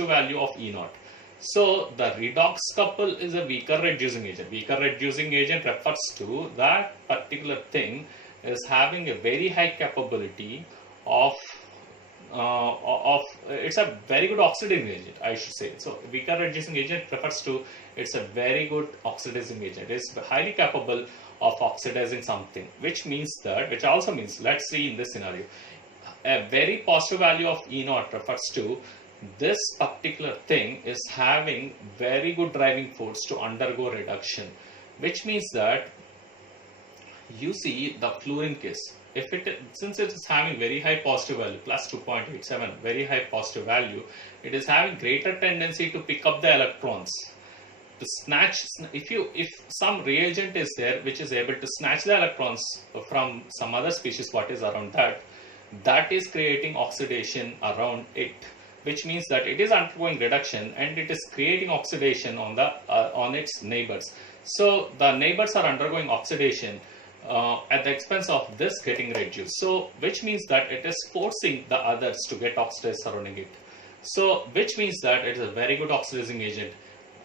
value of E naught. So the redox couple is a weaker reducing agent. Weaker reducing agent refers to that particular thing is having a very high capability of it's a very good oxidizing agent, I should say. So weaker reducing agent refers to it's a very good oxidizing agent. It's highly capable of oxidizing something, which also means, let's see in this scenario, a very positive value of E naught refers to this particular thing is having very good driving force to undergo reduction, which means that you see the fluorine case, if it, since it is having very high positive value plus 2.87, very high positive value, it is having greater tendency to pick up the electrons, to snatch. If some reagent is there which is able to snatch the electrons from some other species what is around that, that is creating oxidation around it, which means that it is undergoing reduction and it is creating oxidation on the on its neighbors. So the neighbors are undergoing oxidation at the expense of this getting reduced. So which means that it is forcing the others to get oxidized surrounding it. So which means that it is a very good oxidizing agent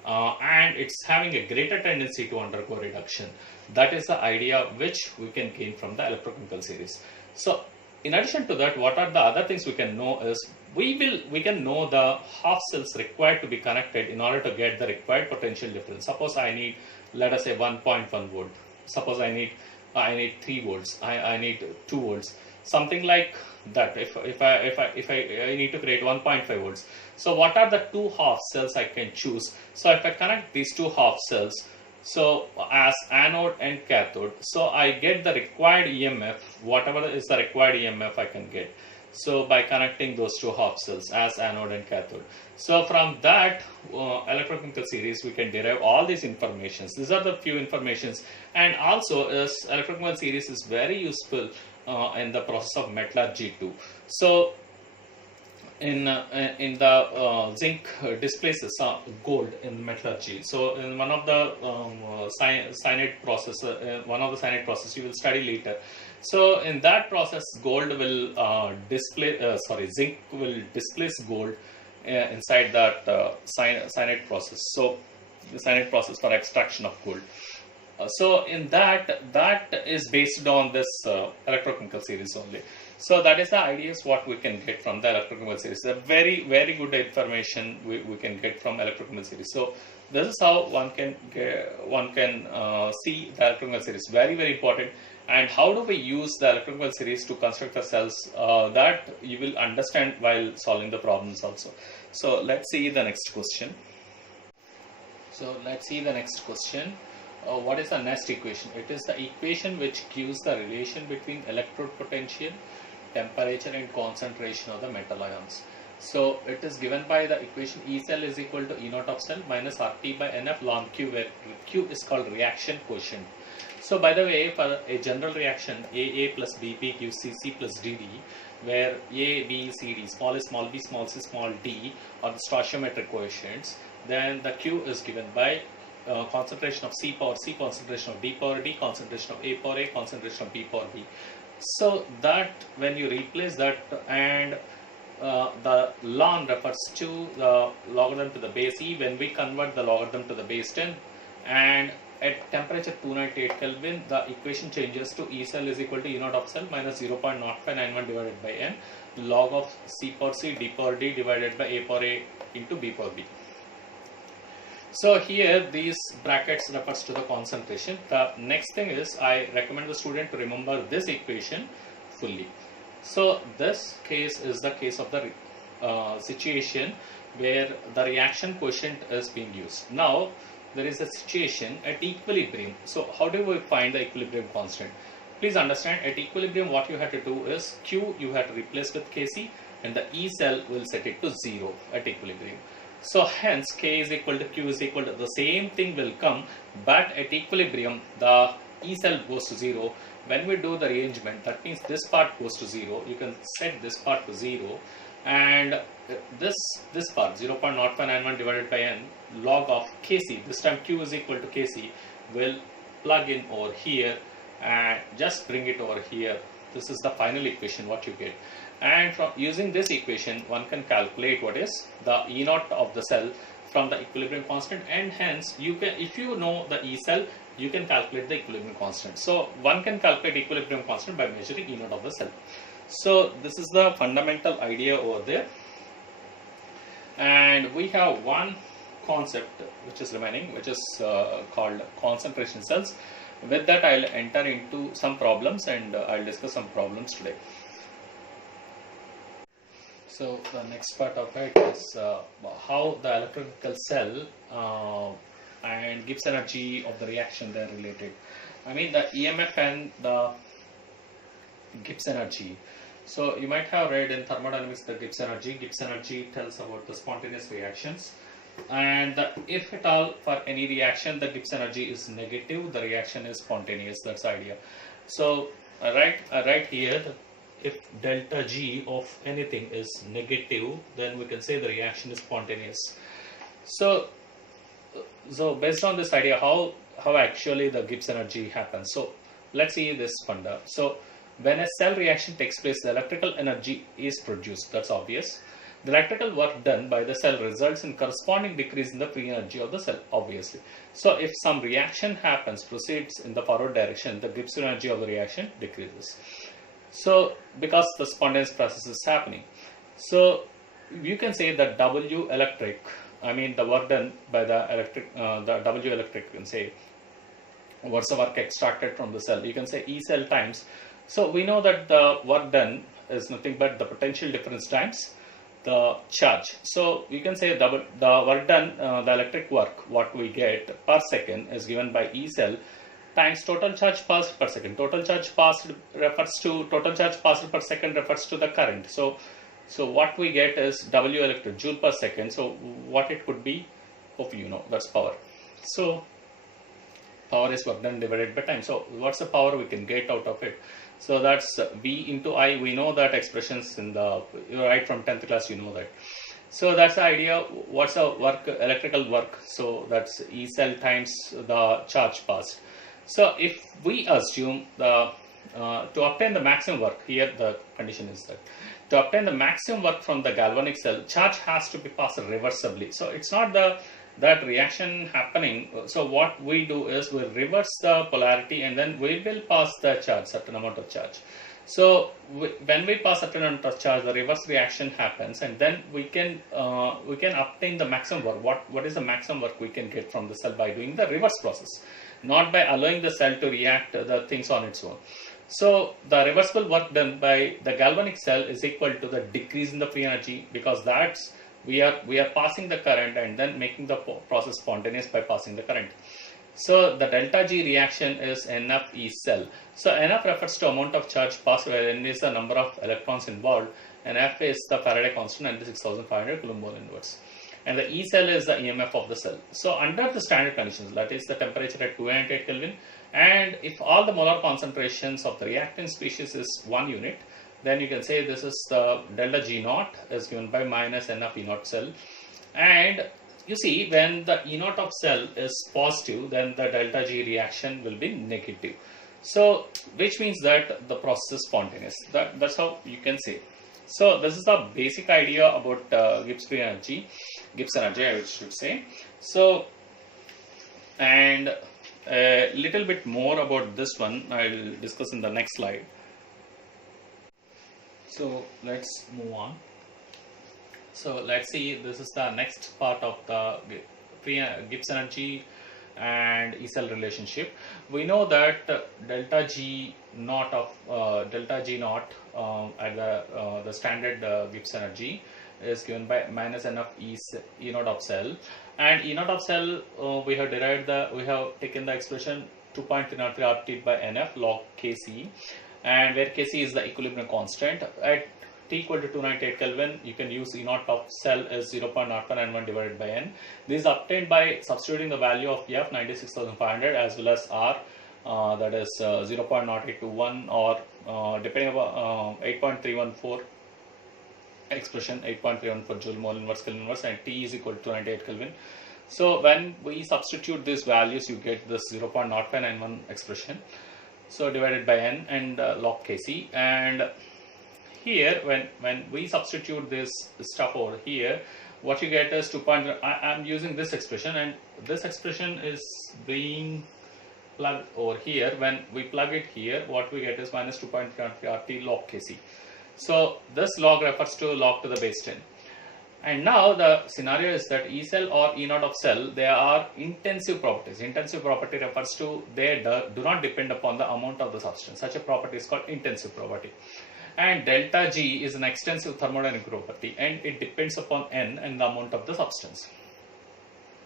and it's having a greater tendency to undergo reduction. That is the idea which we can gain from the electrochemical series. So in addition to that, what are the other things we can know is we can know the half cells required to be connected in order to get the required potential difference. Suppose I need, let us say, 1.1 volt. Suppose I need 3 volts. I need 2 volts. Something like that. If I need to create 1.5 volts. So what are the two half cells I can choose? So if I connect these two half cells, so as anode and cathode, so I get the required EMF, whatever is the required EMF I can get. So by connecting those two half cells as anode and cathode. So from that electrochemical series we can derive all these informations. These are the few informations, and also electrochemical series is very useful in the process of metallurgy too. So in the zinc displaces gold in metallurgy. So in one of the cyanide process, you will study later. So in that process, gold will zinc will displace gold inside that cyanide process. So the cyanide process for extraction of gold. So in that is based on this electrochemical series only. So that is the ideas what we can get from the electrochemical series. A very good information we can get from electrochemical series. So this is how one can see the electrochemical series. Very important. And how do we use the electrochemical series to construct the cells? That you will understand while solving the problems also. So let's see the next question. What is the next equation? It is the equation which gives the relation between electrode potential, temperature and concentration of the metal ions. So it is given by the equation E cell is equal to E naught of cell minus RT by NF ln Q, where Q is called reaction quotient. So by the way, for a general reaction AA plus BP gives CC plus DD, where A, B, C, D, small a, small b, small c, small d are the stoichiometric coefficients, then the Q is given by concentration of C power C, concentration of D power D, concentration of A power A, concentration of B power B. So that when you replace that, and the ln refers to the logarithm to the base E, when we convert the logarithm to the base 10, and at temperature 298 Kelvin, the equation changes to E cell is equal to E naught of cell minus 0.0591 divided by n log of C power C, D power D divided by A power A into B power B. So here these brackets refers to the concentration. The next thing is, I recommend the student to remember this equation fully. So this case is the case of the situation where the reaction quotient is being used. Now there is a situation at equilibrium. So how do we find the equilibrium constant? Please understand, at equilibrium what you have to do is Q you have to replace with Kc, and the E cell will set it to 0 at equilibrium. So hence K is equal to Q is equal to, the same thing will come, but at equilibrium the E cell goes to 0. When we do the arrangement, that means this part goes to 0. You can set this part to 0, and this part 0.0591 divided by n log of Kc, this time Q is equal to Kc, will plug in over here and just bring it over here. This is the final equation what you get, and from using this equation one can calculate what is the E naught of the cell from the equilibrium constant, and hence you can, if you know the E cell, you can calculate the equilibrium constant. So one can calculate equilibrium constant by measuring E naught of the cell. So this is the fundamental idea over there, and we have one concept which is remaining, which is called concentration cells. With that I'll enter into some problems, and I'll discuss some problems today. So the next part of it is how the electrical cell and Gibbs energy of the reaction they are related. I mean the EMF and the Gibbs energy. So you might have read in thermodynamics the Gibbs energy. Gibbs energy tells about the spontaneous reactions, and if at all for any reaction the Gibbs energy is negative, the reaction is spontaneous. That's the idea. So I write here that if delta G of anything is negative, then we can say the reaction is spontaneous. So based on this idea, how actually the Gibbs energy happens. So let's see this funda. So when a cell reaction takes place, the electrical energy is produced. That's obvious. The electrical work done by the cell results in corresponding decrease in the free energy of the cell, obviously. So if some reaction happens, proceeds in the forward direction, the Gibbs energy of the reaction decreases. So because the spontaneous process is happening. So you can say that W electric, I mean the work done by the electric, the W electric, you can say what's the work extracted from the cell. You can say E cell times. So we know that the work done is nothing but the potential difference times the charge. So you can say the work done, the electric work, what we get per second is given by E cell times total charge passed per second. Total charge passed refers to total charge passed per second refers to the current. So what we get is W electric joule per second. So what it could be, hope you know, that's power. So power is work done divided by time. So what's the power we can get out of it? So that's V into I. We know that expressions in the right from 10th class, you know that. So that's the idea. What's the work, electrical work? So that's E cell times the charge passed. So if we assume the to obtain the maximum work, here the condition is that to obtain the maximum work from the galvanic cell, charge has to be passed reversibly. So it's not that reaction happening. So what we do is we reverse the polarity and then we will pass the charge, certain amount of charge. So when we pass certain amount of charge, the reverse reaction happens, and then we can obtain the maximum work. What is the maximum work we can get from the cell by doing the reverse process, not by allowing the cell to react the things on its own. So the reversible work done by the galvanic cell is equal to the decrease in the free energy, because that's we are passing the current and then making the process spontaneous by passing the current. So the delta G reaction is NF E cell. So NF refers to amount of charge passed, where N is the number of electrons involved and F is the Faraday constant and the 6500 Coulomb mole inverse. And the E cell is the EMF of the cell. So under the standard conditions, that is the temperature at 298 Kelvin, and if all the molar concentrations of the reactant species is 1 unit, then you can say this is the delta G naught is given by minus N of E naught cell. And you see, when the E naught of cell is positive, then the delta G reaction will be negative. So which means that the process is spontaneous. That's how you can say. So this is the basic idea about Gibbs energy, I should say. So, and a little bit more about this one I will discuss in the next slide. So let's move on. So let's see, this is the next part of the Gibbs energy and E cell relationship. We know that delta G naught of at the standard Gibbs energy is given by minus N of E naught of cell, and E naught of cell we have taken the expression 2.303 RT by NF log Kc, and where Kc is the equilibrium constant. At T equal to 298 Kelvin, you can use E naught of cell as 0.0191 divided by N. This is obtained by substituting the value of F 96,500 as well as R, that is 0.0821, or depending upon 8.314 expression, 8.314 joule mole inverse Kelvin inverse, and T is equal to 298 Kelvin. So when we substitute these values, you get this 0.0591 expression. So divided by N and log Kc, and here when we substitute this stuff over here, what you get is 2. I'm using this expression, and this expression is being plugged over here. When we plug it here, what we get is minus 2.3 RT log Kc. So this log refers to log to the base 10. And now the scenario is that E cell or E naught of cell, they are intensive properties. Intensive property refers to they do not depend upon the amount of the substance. Such a property is called intensive property. and delta G is an extensive thermodynamic property, and it depends upon N and the amount of the substance.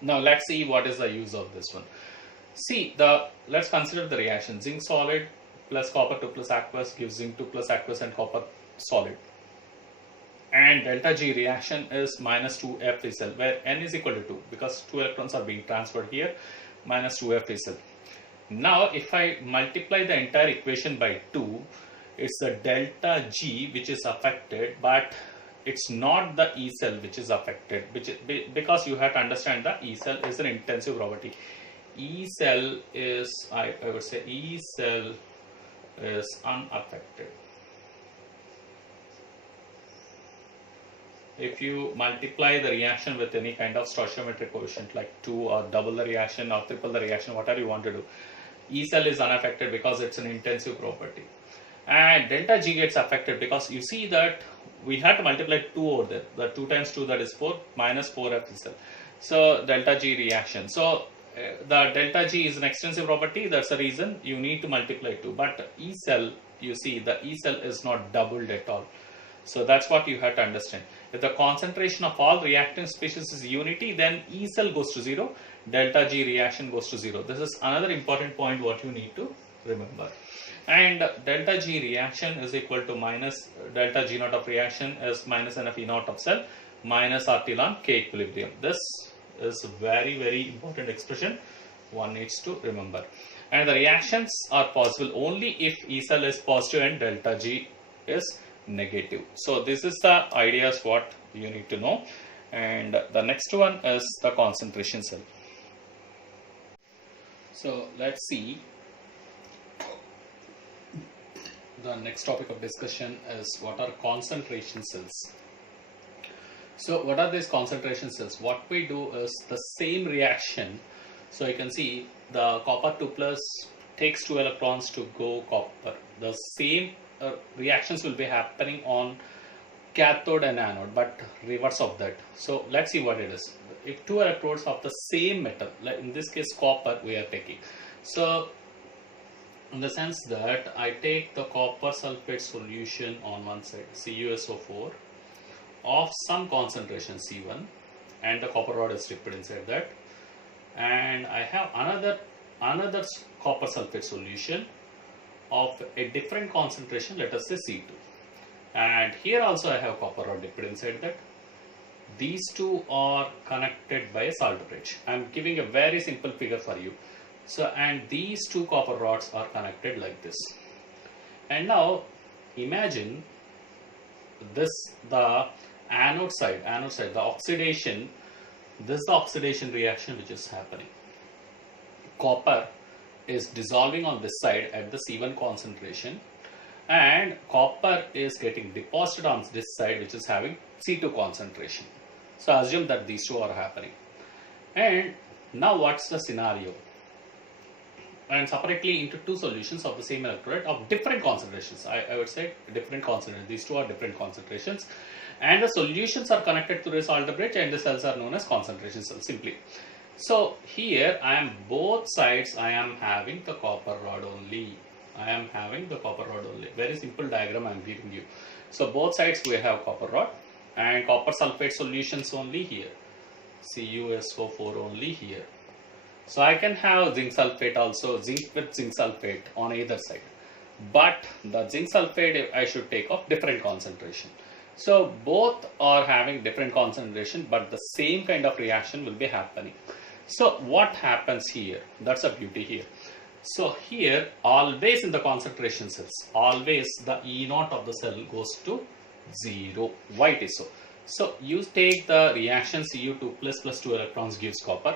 Now let's see what is the use of this one. See, let's consider the reaction. Zinc solid plus copper 2 plus aqueous gives zinc 2 plus aqueous and copper solid. And delta G reaction is minus 2F free cell, where N is equal to 2 because 2 electrons are being transferred here, minus 2F free cell. Now if I multiply the entire equation by 2, it's the delta G which is affected, but it's not the E cell which is affected, because you have to understand that E cell is an intensive property. E cell is, I would say E cell is unaffected. If you multiply the reaction with any kind of stoichiometric coefficient like 2 or double the reaction or triple the reaction, whatever you want to do, E cell is unaffected because it's an intensive property. And delta G gets affected because you see that we had to multiply 2 over there. The 2 times 2, that is 4, minus 4F E cell. So delta G reaction. So the delta G is an extensive property. That's the reason you need to multiply 2. But E cell, you see the E cell is not doubled at all. So that's what you have to understand. If the concentration of all reactant species is unity, then E cell goes to 0, delta G reaction goes to 0. This is another important point what you need to remember. And delta G reaction is equal to minus delta G naught of reaction is minus NF E naught of cell minus RT ln K equilibrium. This is very, very important expression one needs to remember. And the reactions are possible only if E cell is positive and delta G is negative. So this is the ideas what you need to know. And the next one is the concentration cell. So let's see. The next topic of discussion is what are concentration cells. So what are these concentration cells? What we do is the same reaction. So you can see the copper 2 plus takes 2 electrons to go copper. The same reactions will be happening on cathode and anode, but reverse of that. So let's see what it is. If 2 electrodes of the same metal, like in this case copper we are taking. So in the sense that I take the copper sulfate solution on one side, CuSO4, of some concentration C1, and the copper rod is dipped inside that, and I have another copper sulfate solution of a different concentration, let us say C2, and here also I have copper rod dipped inside that. These two are connected by a salt bridge. I am giving a very simple figure for you. So, and these two copper rods are connected like this. And now imagine this, the anode side, the oxidation, this is the oxidation reaction which is happening. Copper is dissolving on this side at the C1 concentration, and copper is getting deposited on this side which is having C2 concentration. So assume that these two are happening. And now what's the scenario? And separately into two solutions of the same electrolyte of different concentrations. I would say different concentrations. These two are different concentrations. And the solutions are connected through a salt bridge, and the cells are known as concentration cells simply. So here I am both sides I am having the copper rod only. Very simple diagram I am giving you. So both sides we have copper rod and copper sulfate solutions only here. CuSO4 only here. So I can have zinc sulfate also, zinc with zinc sulfate on either side. But the zinc sulfate I should take of different concentration. So both are having different concentration, but the same kind of reaction will be happening. So what happens here? That's a beauty here. So here always in the concentration cells, always the E naught of the cell goes to 0. Why it is so? So you take the reaction Cu2 plus 2 electrons gives copper,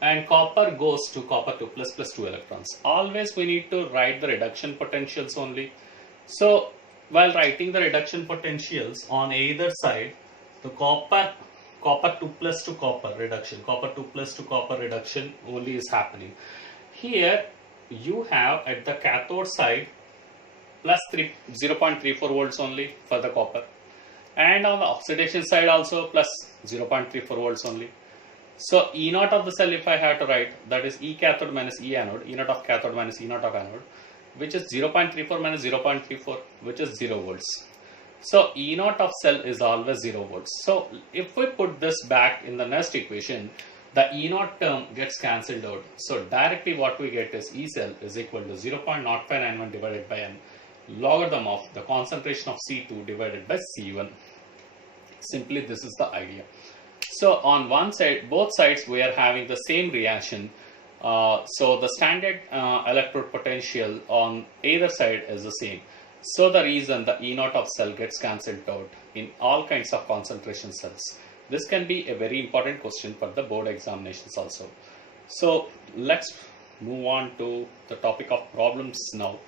and copper goes to copper 2 plus 2 electrons. Always we need to write the reduction potentials only. So while writing the reduction potentials on either side, the copper 2 plus to copper reduction, only is happening. Here you have at the cathode side plus 0.34 volts only for the copper, and on the oxidation side also plus 0.34 volts only. So E naught of the cell, if I have to write, that is E cathode minus E anode, E naught of cathode minus E naught of anode, which is 0.34 minus 0.34, which is 0 volts. So E naught of cell is always 0 volts. So if we put this back in the next equation, the E naught term gets cancelled out. So directly what we get is E cell is equal to 0.0591 divided by n logarithm of the concentration of C2 divided by C1. Simply this is the idea. So on one side, both sides we are having the same reaction. So the standard electrode potential on either side is the same. So the reason the E naught of cell gets cancelled out in all kinds of concentration cells. This can be a very important question for the board examinations also. So let's move on to the topic of problems now.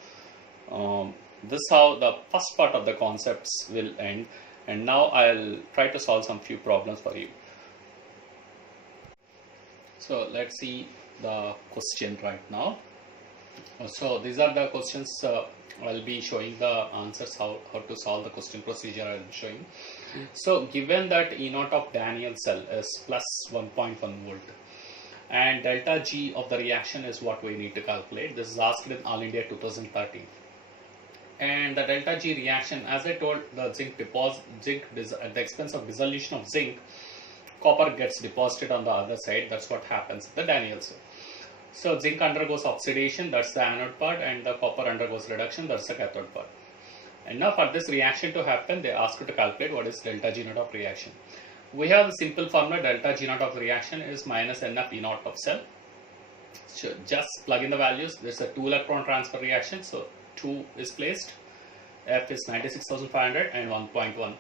This is how the first part of the concepts will end, and now I'll try to solve some few problems for you. So let's see the question right now. So these are the questions. I'll be showing the answers, how to solve the question procedure I'll be showing. So given that E naught of Daniell cell is plus 1.1 volt and delta G of the reaction is what we need to calculate. This is asked in All India 2013. And the delta G reaction, as I told, the zinc at the expense of dissolution of zinc, copper gets deposited on the other side. That's what happens in the Daniell cell. So zinc undergoes oxidation, that's the anode part, and the copper undergoes reduction, that's the cathode part. And now for this reaction to happen, they ask you to calculate what is delta G naught of reaction. We have the simple formula, delta G naught of reaction is minus NF E naught of cell. So just plug in the values. There's a 2 electron transfer reaction, so 2 is placed, F is 96,500 and 1.1.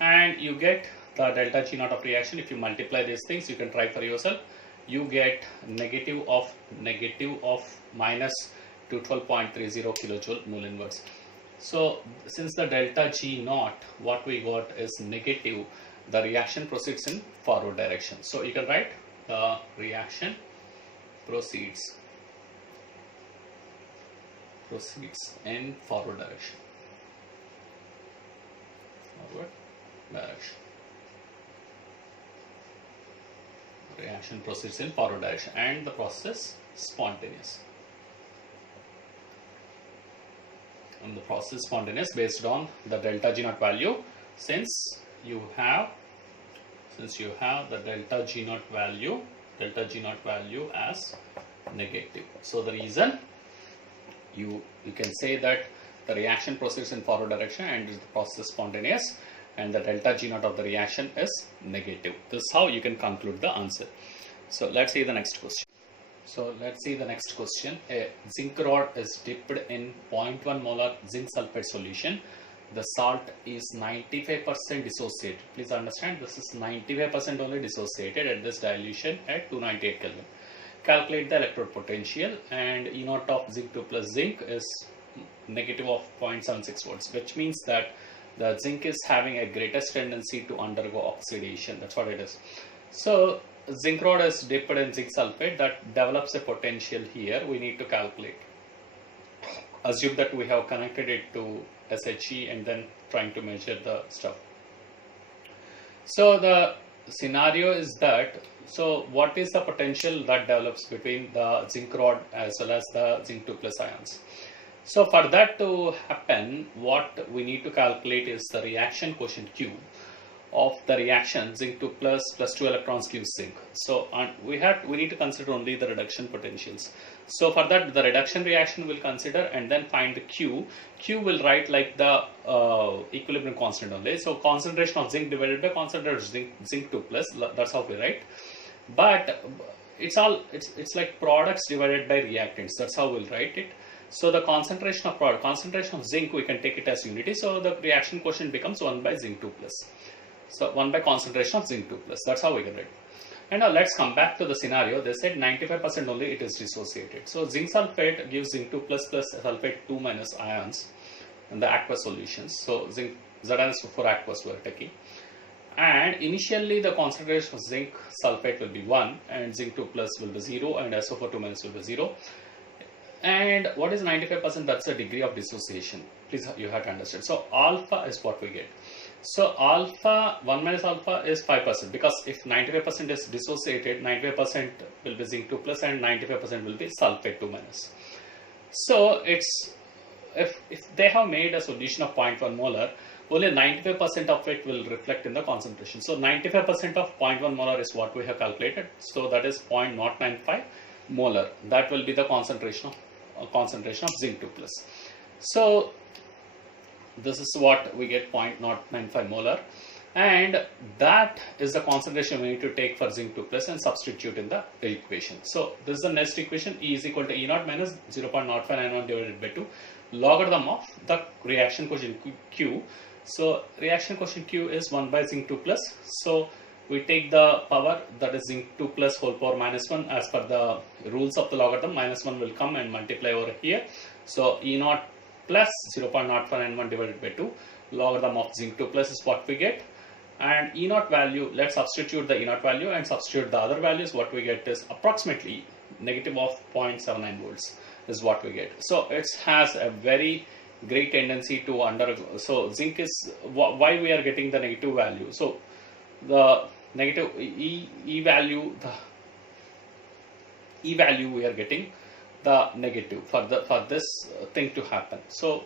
And you get the delta G naught of reaction. If you multiply these things, you can try for yourself. You get negative of minus 212.30 kilojoule mole inverse. So since the delta G naught, what we got is negative, the reaction proceeds in forward direction. So you can write the reaction proceeds in forward direction. Reaction proceeds in forward direction and the process spontaneous. And the process spontaneous based on the delta G naught value, since you have the delta G naught value as negative. So the reason you can say that the reaction proceeds in forward direction and the process spontaneous, and the delta G naught of the reaction is negative. This is how you can conclude the answer. So let's see the next question. A zinc rod is dipped in 0.1 molar zinc sulfate solution. The salt is 95% dissociated. Please understand, this is 95% only dissociated at this dilution at 298 Kelvin. Calculate the electrode potential, and E naught of zinc 2 plus zinc is negative of 0.76 volts, which means that the zinc is having a greatest tendency to undergo oxidation. That's what it is. So zinc rod is dipped in zinc sulfate, that develops a potential here. We need to calculate. Assume that we have connected it to SHE and then trying to measure the stuff. So the scenario is that, so what is the potential that develops between the zinc rod as well as the zinc 2 plus ions? So for that to happen, what we need to calculate is the reaction quotient Q of the reaction zinc 2 plus 2 electrons gives zinc. So we need to consider only the reduction potentials. So for that, the reduction reaction will consider and then find the Q. Q will write like the equilibrium constant only. So concentration of zinc divided by concentration of zinc 2 plus. That's how we write. But it's like products divided by reactants. That's how we'll write it. So the concentration of zinc, we can take it as unity. So the reaction quotient becomes 1 by zinc 2 plus. So 1 by concentration of zinc 2 plus. That's how we can write. And now let's come back to the scenario. They said 95% only it is dissociated. So zinc sulfate gives zinc 2 plus sulfate 2 minus ions in the aqueous solutions. So zinc Zn is for aqueous we are taking. And initially the concentration of zinc sulfate will be 1 and zinc 2 plus will be 0 and SO4 2 minus will be 0. And what is 95%? That's the degree of dissociation. Please, you have to understand. So alpha is what we get. So alpha, 1 minus alpha is 5%, because if 95% is dissociated, 95% will be zinc 2 plus and 95% will be sulfate 2 minus. So it's, if they have made a solution of 0.1 molar, only 95% of it will reflect in the concentration. So 95% of 0.1 molar is what we have calculated. So that is 0.095 molar. That will be the concentration of zinc 2 plus. So this is what we get, 0.095 molar, and that is the concentration we need to take for zinc 2 plus and substitute in the equation. So this is the next equation. E is equal to E naught minus 0.0591 divided by 2 logarithm of the reaction quotient Q. So reaction quotient Q is 1 by zinc 2 plus. So we take the power, that is zinc 2 plus whole power minus 1, as per the rules of the logarithm. Minus 1 will come and multiply over here. So E naught plus 0.0591 divided by 2 logarithm of zinc 2 plus is what we get. And E naught value, let's substitute the E naught value and substitute the other values. What we get is approximately negative of 0.79 volts is what we get. So it has a very great tendency to undergo. So zinc is why we are getting the negative value. So the negative E value, the E value we are getting the negative for this thing to happen. So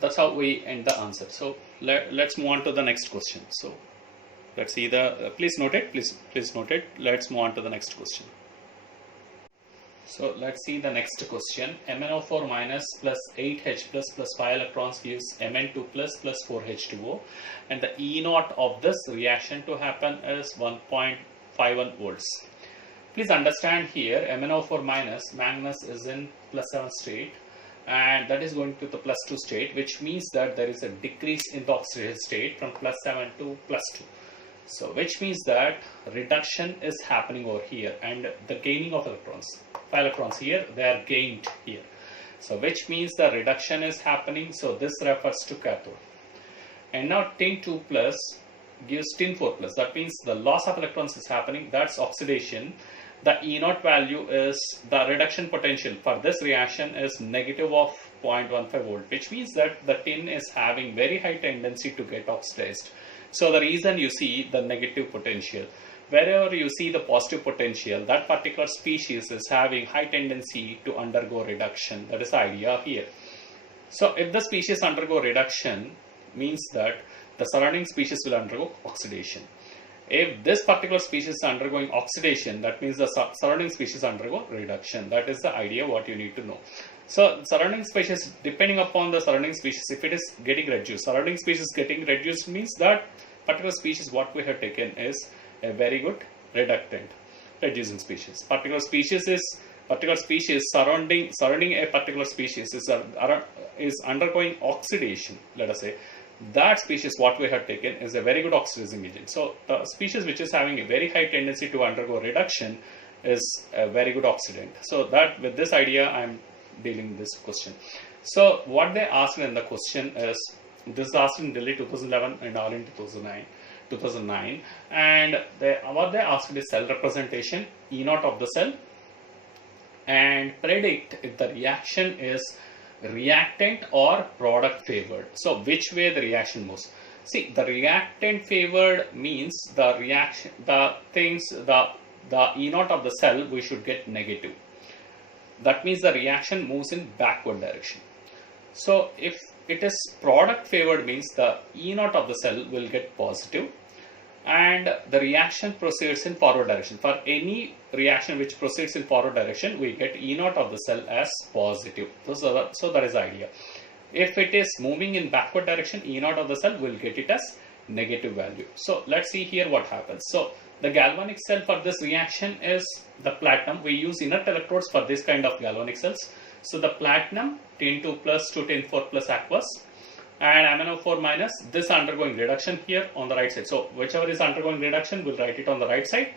that's how we end the answer. So let's move on to the next question. So let's see the please note it, please note it. Let's move on to the next question. So let's see the next question. MnO4 minus plus 8H plus plus 5 electrons gives Mn2 plus plus 4H2O, and the E naught of this reaction to happen is 1.51 volts. Please understand here, MnO4 minus, manganese is in plus 7 state, and that is going to the plus 2 state, which means that there is a decrease in the oxidation state from plus 7 to plus 2. So which means that reduction is happening over here, and the gaining of electrons, 5 electrons here, they are gained here. So which means the reduction is happening. So this refers to cathode. And now tin 2 plus gives tin 4 plus. That means the loss of electrons is happening. That's oxidation. The E naught value is the reduction potential for this reaction is negative of 0.15 volt, which means that the tin is having very high tendency to get oxidized. So the reason you see the negative potential, wherever you see the positive potential, that particular species is having high tendency to undergo reduction. That is the idea here. So if the species undergo reduction, means that the surrounding species will undergo oxidation. If this particular species is undergoing oxidation, that means the surrounding species undergo reduction. That is the idea what you need to know. So surrounding species, depending upon the surrounding species, if it is getting reduced, surrounding species getting reduced means that particular species what we have taken is a very good reductant, reducing species. Particular species surrounding a particular species is undergoing oxidation, let us say. That species what we have taken is a very good oxidizing agent. So the species which is having a very high tendency to undergo reduction is a very good oxidant. So that with this idea I am dealing this question. So what they asked in the question is, this is asked in Delhi 2011 and all in 2009, and what they asked is cell representation, E naught of the cell, and predict if the reaction is reactant or product favored. So which way the reaction moves. See, the reactant favored means the reaction, the E naught of the cell we should get negative. That means the reaction moves in backward direction. So if it is product favored means the E naught of the cell will get positive, and the reaction proceeds in forward direction. For any reaction which proceeds in forward direction, we get E naught of the cell as positive. So that is the idea. If it is moving in backward direction, E naught of the cell will get it as negative value. So let's see here what happens. So the galvanic cell for this reaction is the platinum. We use inert electrodes for this kind of galvanic cells. So the platinum, tin 2 plus to tin 4 plus aqueous, and MnO4 minus, this undergoing reduction here on the right side. So whichever is undergoing reduction, we'll write it on the right side.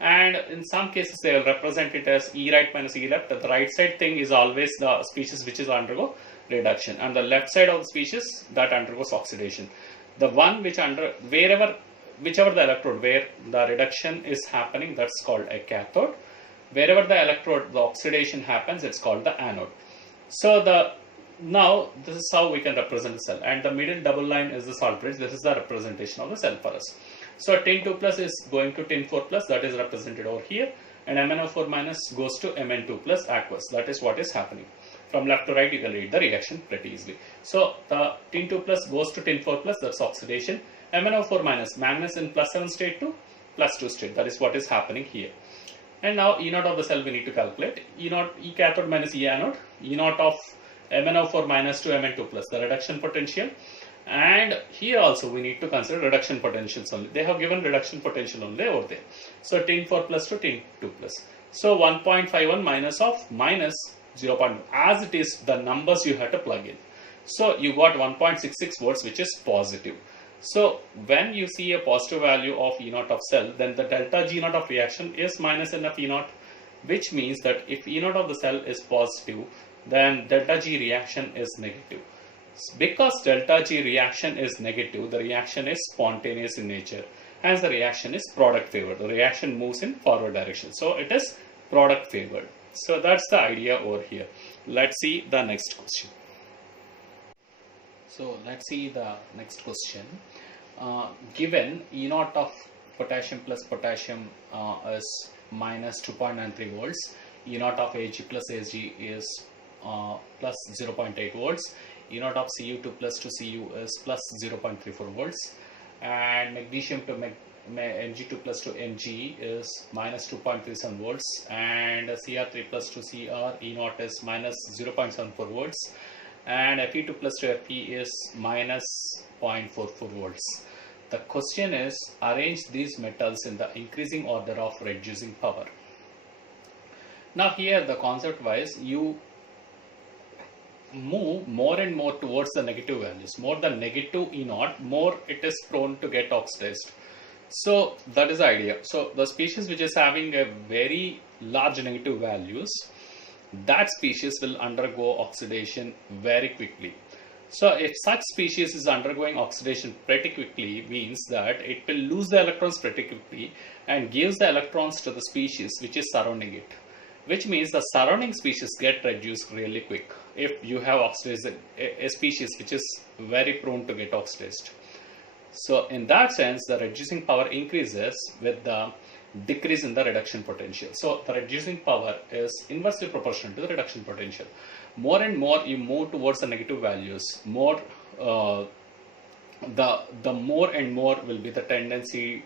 And in some cases, they will represent it as E right minus E left. The right side thing is always the species which is undergo reduction, and the left side of the species that undergoes oxidation. The one which whichever the electrode where the reduction is happening, that's called a cathode. Wherever the electrode, the oxidation happens, it's called the anode. So now this is how we can represent the cell, and the middle double line is the salt bridge. This is the representation of the cell for us. So tin 2 plus is going to tin 4 plus, that is represented over here, and MnO4 minus goes to Mn2 plus aqueous. That is what is happening. from left to right you can read the reaction pretty easily. So the tin 2 plus goes to tin 4 plus, that's oxidation. MnO4 minus, manganese in plus 7 state to plus 2 state, that is what is happening here. And now E naught of the cell we need to calculate. E naught, E cathode minus E anode, E naught of MnO4 minus to Mn2 plus, the reduction potential. And here also we need to consider reduction potentials only. They have given reduction potential only over there. So tin 4 plus to tin 2 plus. So 1.51 minus of minus 0.1. As it is, the numbers you have to plug in. So you got 1.66 volts, which is positive. So when you see a positive value of E naught of cell, then the delta G naught of reaction is minus N of E naught, which means that if E naught of the cell is positive, then delta G reaction is negative. Because delta G reaction is negative, the reaction is spontaneous in nature. Hence the reaction is product favored. The reaction moves in forward direction. So it is product favored. So that's the idea over here. Let's see the next question. So let's see the next question. Given E naught of potassium plus potassium is minus 2.93 volts, E naught of Ag plus Ag is plus 0.8 volts, E naught of Cu2 plus to Cu is plus 0.34 volts, and magnesium to Mg2 plus to Mg is minus 2.37 volts, and Cr3 plus to Cr E naught is minus 0.74 volts, and Fe2 plus to Fe is minus 0.44 volts. The question is, arrange these metals in the increasing order of reducing power. Now here the concept wise, you move more and more towards the negative values. More the negative E naught, more it is prone to get oxidized. So that is the idea. So the species which is having a very large negative values, that species will undergo oxidation very quickly. So if such species is undergoing oxidation pretty quickly, means that it will lose the electrons pretty quickly and gives the electrons to the species which is surrounding it, which means the surrounding species get reduced really quick if you have oxidized a species which is very prone to get oxidized. So in that sense, the reducing power increases with the decrease in the reduction potential. So the reducing power is inversely proportional to the reduction potential. More and more you move towards the negative values, more the more and more will be the tendency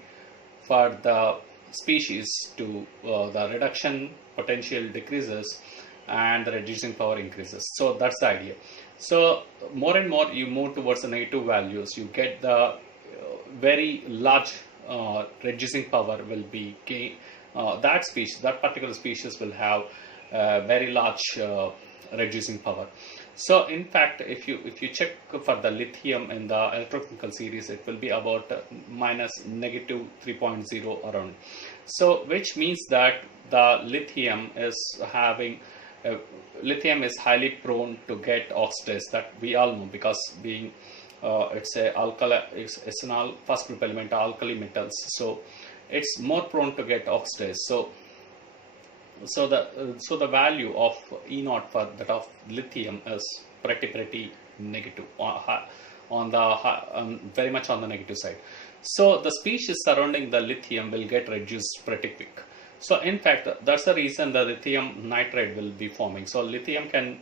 for the species to the reduction potential decreases and the reducing power increases. So that's the idea. So more and more you move towards the negative values, you get the very large reducing power will be gain. That particular species will have very large reducing power. So in fact, if you check for the lithium in the electrochemical series, it will be about minus negative 3.0 around. So which means that the lithium is having lithium is highly prone to get oxidized. That we all know, because being it's a alkali, it's an first group element, alkali metals, so it's more prone to get oxidized. So the value of E naught for that of lithium is pretty negative, on the very much on the negative side. So the species surrounding the lithium will get reduced pretty quick. So in fact, that's the reason the lithium nitride will be forming. So lithium can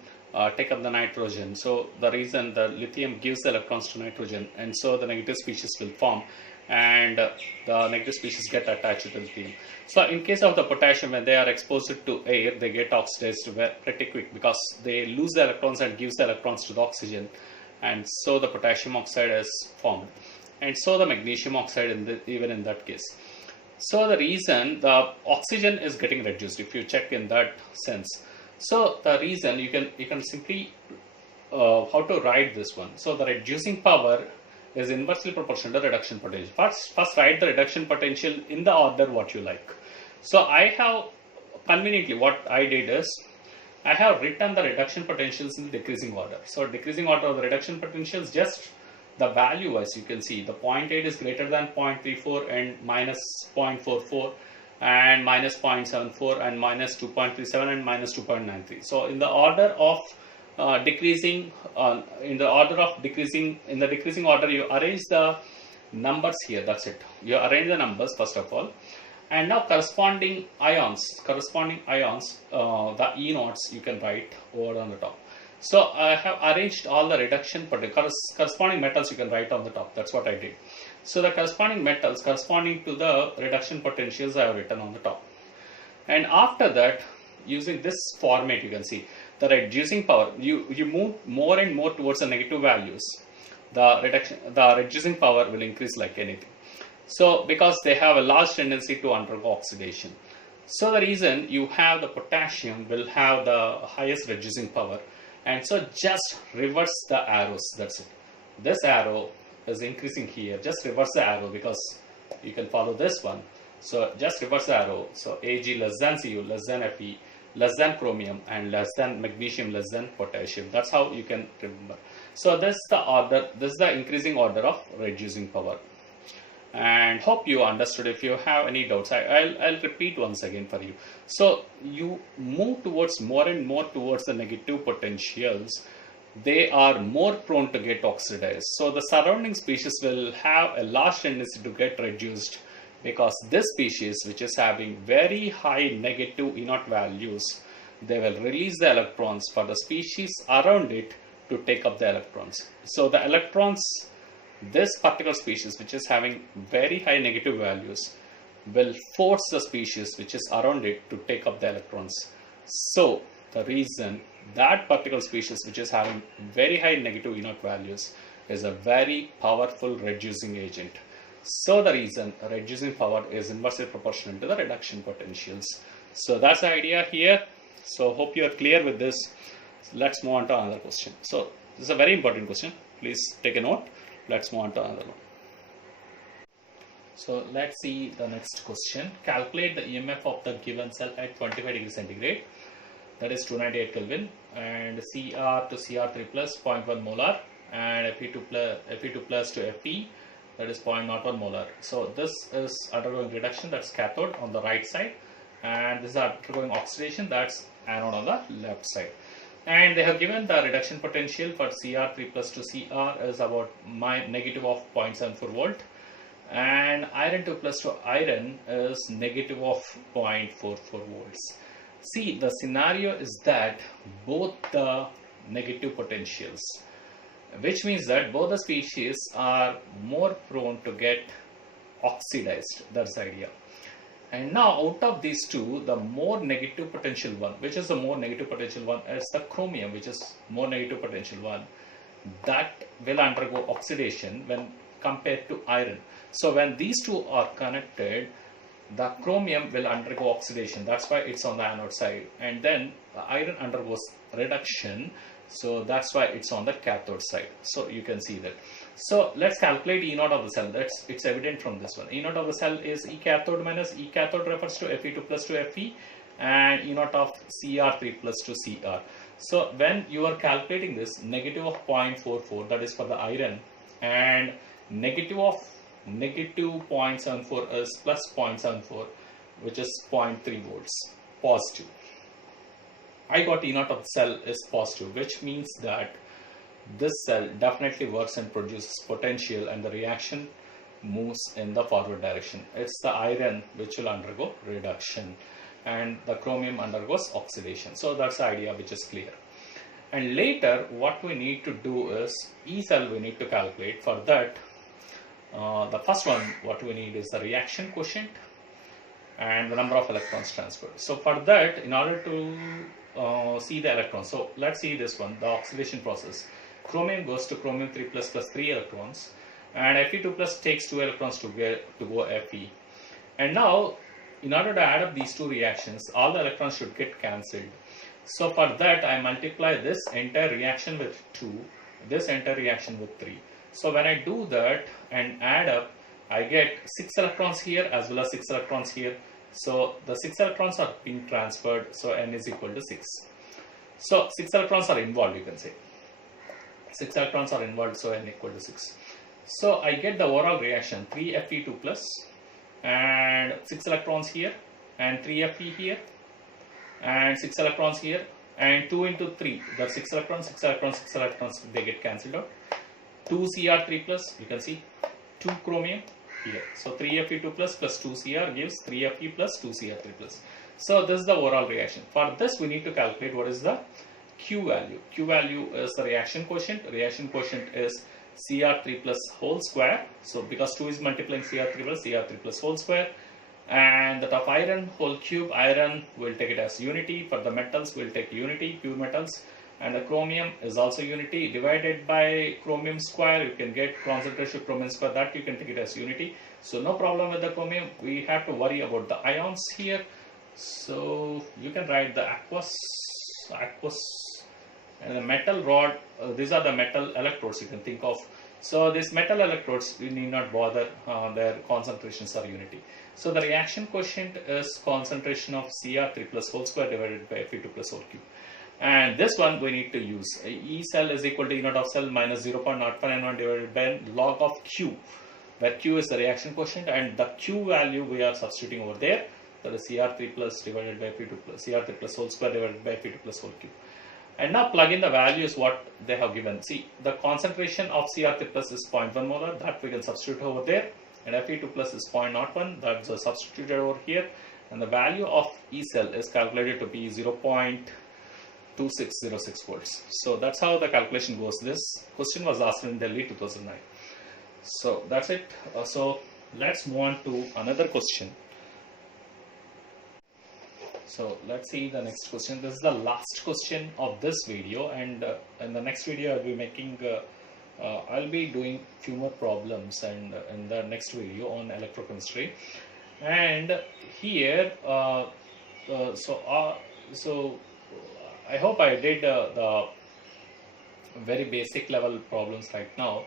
take up the nitrogen. So the reason the lithium gives the electrons to nitrogen, and so the negative species will form, and the negative species get attached to the lithium. So in case of the potassium, when they are exposed to air, they get oxidized pretty quick because they lose the electrons and gives the electrons to the oxygen, and so the potassium oxide is formed, and so the magnesium oxide even in that case. So the reason the oxygen is getting reduced, if you check in that sense. So the reason you can simply how to write this one. So the reducing power is inversely proportional to reduction potential. First write the reduction potential in the order what you like. So I have conveniently what I did is I have written the reduction potentials in the decreasing order. So decreasing order of the reduction potentials, just the value as you can see, the 0.8 is greater than 0.34 and minus 0.44 and minus 0.74 and minus 2.37 and minus 2.93. So in the order of decreasing, in the decreasing order, you arrange the numbers here. That's it. You arrange the numbers first of all, and now corresponding ions, the E naughts you can write over on the top. So I have arranged all the reduction corresponding metals you can write on the top. That's what I did. So the corresponding metals corresponding to the reduction potentials I have written on the top. And after that, using this format, you can see the reducing power. You move more and more towards the negative values. The reducing power will increase like anything. So because they have a large tendency to undergo oxidation. So the reason you have the potassium will have the highest reducing power. And so just reverse the arrows. That's it. This arrow is increasing here. Just reverse the arrow because you can follow this one. So just reverse the arrow. So Ag less than Cu less than Fe less than chromium and less than magnesium less than potassium. That's how you can remember. So this is the order. This is the increasing order of reducing power. And hope you understood. If you have any doubts, I'll repeat once again for you. So you move towards more and more towards the negative potentials. They are more prone to get oxidized. So the surrounding species will have a large tendency to get reduced because this species, which is having very high negative E0 values, they will release the electrons for the species around it to take up the electrons. So the electrons, this particular species which is having very high negative values will force the species which is around it to take up the electrons. So the reason that particular species which is having very high negative E0 values is a very powerful reducing agent. So the reason reducing power is inversely proportional to the reduction potentials. So that's the idea here. So hope you are clear with this. Let's move on to another question. So this is a very important question. Please take a note. Let's move on to another one. So let's see the next question. Calculate the EMF of the given cell at 25 degrees centigrade, that is 298 Kelvin, and Cr to Cr3 plus 0.1 molar, and Fe2 plus to Fe, that is 0.01 molar. So this is undergoing reduction, that's cathode on the right side, and this is undergoing oxidation, that's anode on the left side. And they have given the reduction potential for Cr3 plus to Cr is about negative of 0.74 volt, and iron 2 plus to iron is negative of 0.44 volts. See, the scenario is that both the negative potentials, which means that both the species are more prone to get oxidized. That's the idea. And now out of these two, the more negative potential one, which is the more negative potential one, is the chromium, which is more negative potential one, that will undergo oxidation when compared to iron. So when these two are connected, the chromium will undergo oxidation. That's why it's on the anode side. And then the iron undergoes reduction. So that's why it's on the cathode side. So you can see that. So let's calculate E0 of the cell. It's evident from this one. E0 of the cell is E cathode minus E cathode refers to Fe2 plus to Fe, and E0 of Cr3 plus to Cr. So when you are calculating this, negative of 0.44, that is for the iron, and negative 0.74 is plus 0.74, which is 0.3 volts, positive. I got E0 of the cell is positive, which means that this cell definitely works and produces potential, and the reaction moves in the forward direction. It's the iron which will undergo reduction, and the chromium undergoes oxidation. So that's the idea, which is clear. And later what we need to do is E cell we need to calculate. For that, the first one what we need is the reaction quotient and the number of electrons transferred. So for that, in order to see the electrons, so let's see this one, the oxidation process. Chromium goes to chromium 3 plus 3 electrons, and Fe2 plus takes 2 electrons to go Fe. And now in order to add up these two reactions, all the electrons should get cancelled. So for that, I multiply this entire reaction with 2, this entire reaction with 3. So when I do that and add up, I get 6 electrons here as well as 6 electrons here. So the 6 electrons are being transferred, so N is equal to 6. So 6 electrons are involved, you can say. 6 electrons are involved, so N equal to 6. So I get the overall reaction 3 Fe2 plus and 6 electrons here, and 3 Fe here, and 6 electrons here, and 2 into 3, that's 6 electrons, 6 electrons, 6 electrons, they get cancelled out. 2 Cr3 plus, you can see 2 chromium here. So 3 Fe2 plus 2 Cr gives 3 Fe plus 2 Cr3 plus. So this is the overall reaction. For this we need to calculate what is the Q value. Q value is the reaction quotient. Reaction quotient is Cr3 plus whole square. So because 2 is multiplying Cr3 plus whole square. And that of iron, whole cube, iron, we'll take it as unity. For the metals, we'll take unity, pure metals. And the chromium is also unity. Divided by chromium square, you can get concentration of chromium square, that you can take it as unity. So no problem with the chromium. We have to worry about the ions here. So you can write the aqueous, and the metal rod. These are the metal electrodes you can think of. So these metal electrodes, we need not bother, their concentrations are unity. So the reaction quotient is concentration of Cr3 plus whole square divided by Fe2 plus whole cube. And this one we need to use. E cell is equal to E naught of cell minus 0.0591 divided by log of Q, where Q is the reaction quotient, and the Q value we are substituting over there. That is Cr3 plus divided by Fe2 plus Cr3 plus whole square divided by Fe2 plus whole cube. And now plug in the values what they have given. See, the concentration of Cr3 plus is 0.1 molar, that we can substitute over there, and Fe2 plus is 0.01, that's substituted over here, and the value of E cell is calculated to be 0.2606 volts. So that's how the calculation goes. This question was asked in Delhi 2009. So that's it. So let's move on to another question. So let's see the next question. This is the last question of this video, and in the next video I'll be making I'll be doing few more problems, and in the next video on electrochemistry. And here so I hope I did the very basic level problems right now,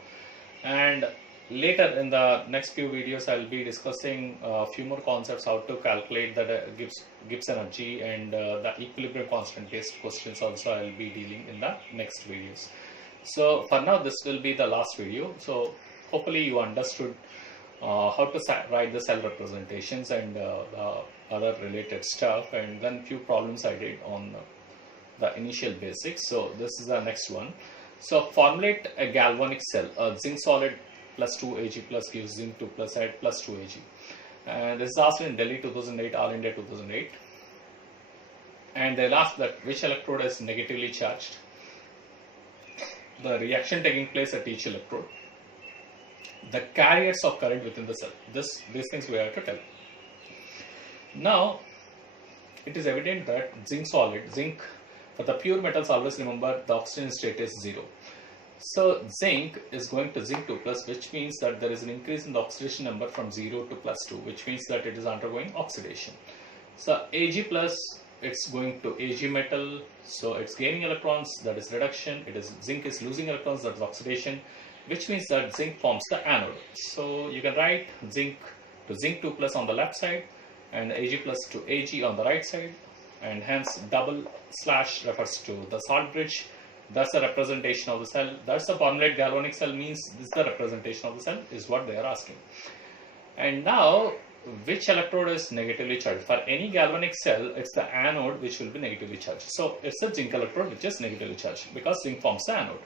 and later in the next few videos I'll be discussing a few more concepts, how to calculate the Gibbs energy, and the equilibrium constant based questions also I'll be dealing in the next videos. So for now this will be the last video. So hopefully you understood how to write the cell representations and the other related stuff, and then few problems I did on the initial basics. So this is the next one. So formulate a galvanic cell, a zinc solid plus 2 Ag plus gives zinc 2 plus add plus 2 Ag. And this is asked in Delhi 2008, All India 2008. And they'll ask that which electrode is negatively charged, the reaction taking place at each electrode, the carriers of current within the cell. These things we have to tell. Now, it is evident that zinc solid, zinc, for the pure metals, always remember the oxygen state is 0. So zinc is going to zinc 2 plus, which means that there is an increase in the oxidation number from 0 to plus 2, which means that it is undergoing oxidation. So Ag plus, it's going to Ag metal, so it's gaining electrons, that is reduction. It is zinc is losing electrons, that is oxidation, which means that zinc forms the anode. So you can write zinc to zinc 2 plus on the left side and Ag plus to Ag on the right side, and hence double slash refers to the salt bridge. That's the representation of the cell. That's the formulate galvanic cell means this is the representation of the cell is what they are asking. And now which electrode is negatively charged? For any galvanic cell, it's the anode which will be negatively charged. So it's a zinc electrode which is negatively charged because zinc forms the anode.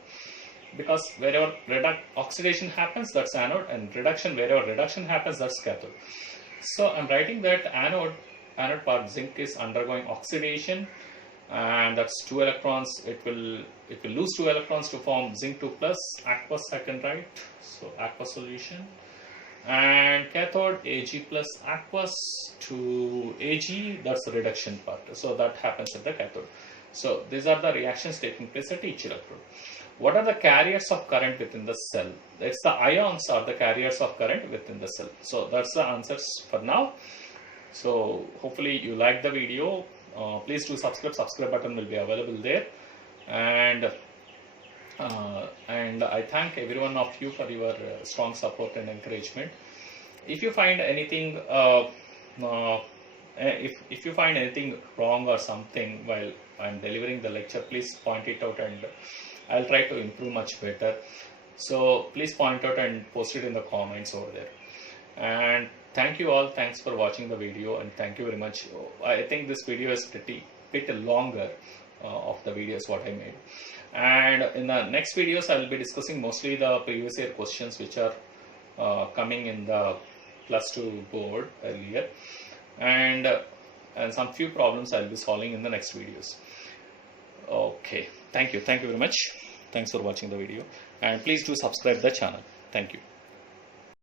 Because wherever oxidation happens, that's anode, and wherever reduction happens, that's cathode. So I'm writing that anode part zinc is undergoing oxidation, and that's 2 electrons. It will lose 2 electrons to form zinc 2 plus, aqueous I can write, so aqueous solution, and cathode Ag plus aqueous to Ag, that's the reduction part, so that happens at the cathode. So these are the reactions taking place at each electrode. What are the carriers of current within the cell? It's the ions are the carriers of current within the cell. So that's the answers for now. So hopefully you like the video. Please do subscribe button will be available there, and I thank every one of you for your strong support and encouragement. If you find anything if you find anything wrong or something while I'm delivering the lecture, please point it out and I'll try to improve much better. So please point out and post it in the comments over there. And thank you all. Thanks for watching the video, and thank you very much. I think this video is bit longer of the videos what I made. And in the next videos, I will be discussing mostly the previous year questions which are coming in the +2 board earlier, and some few problems I will be solving in the next videos. Okay, thank you very much. Thanks for watching the video, and please do subscribe the channel. Thank you.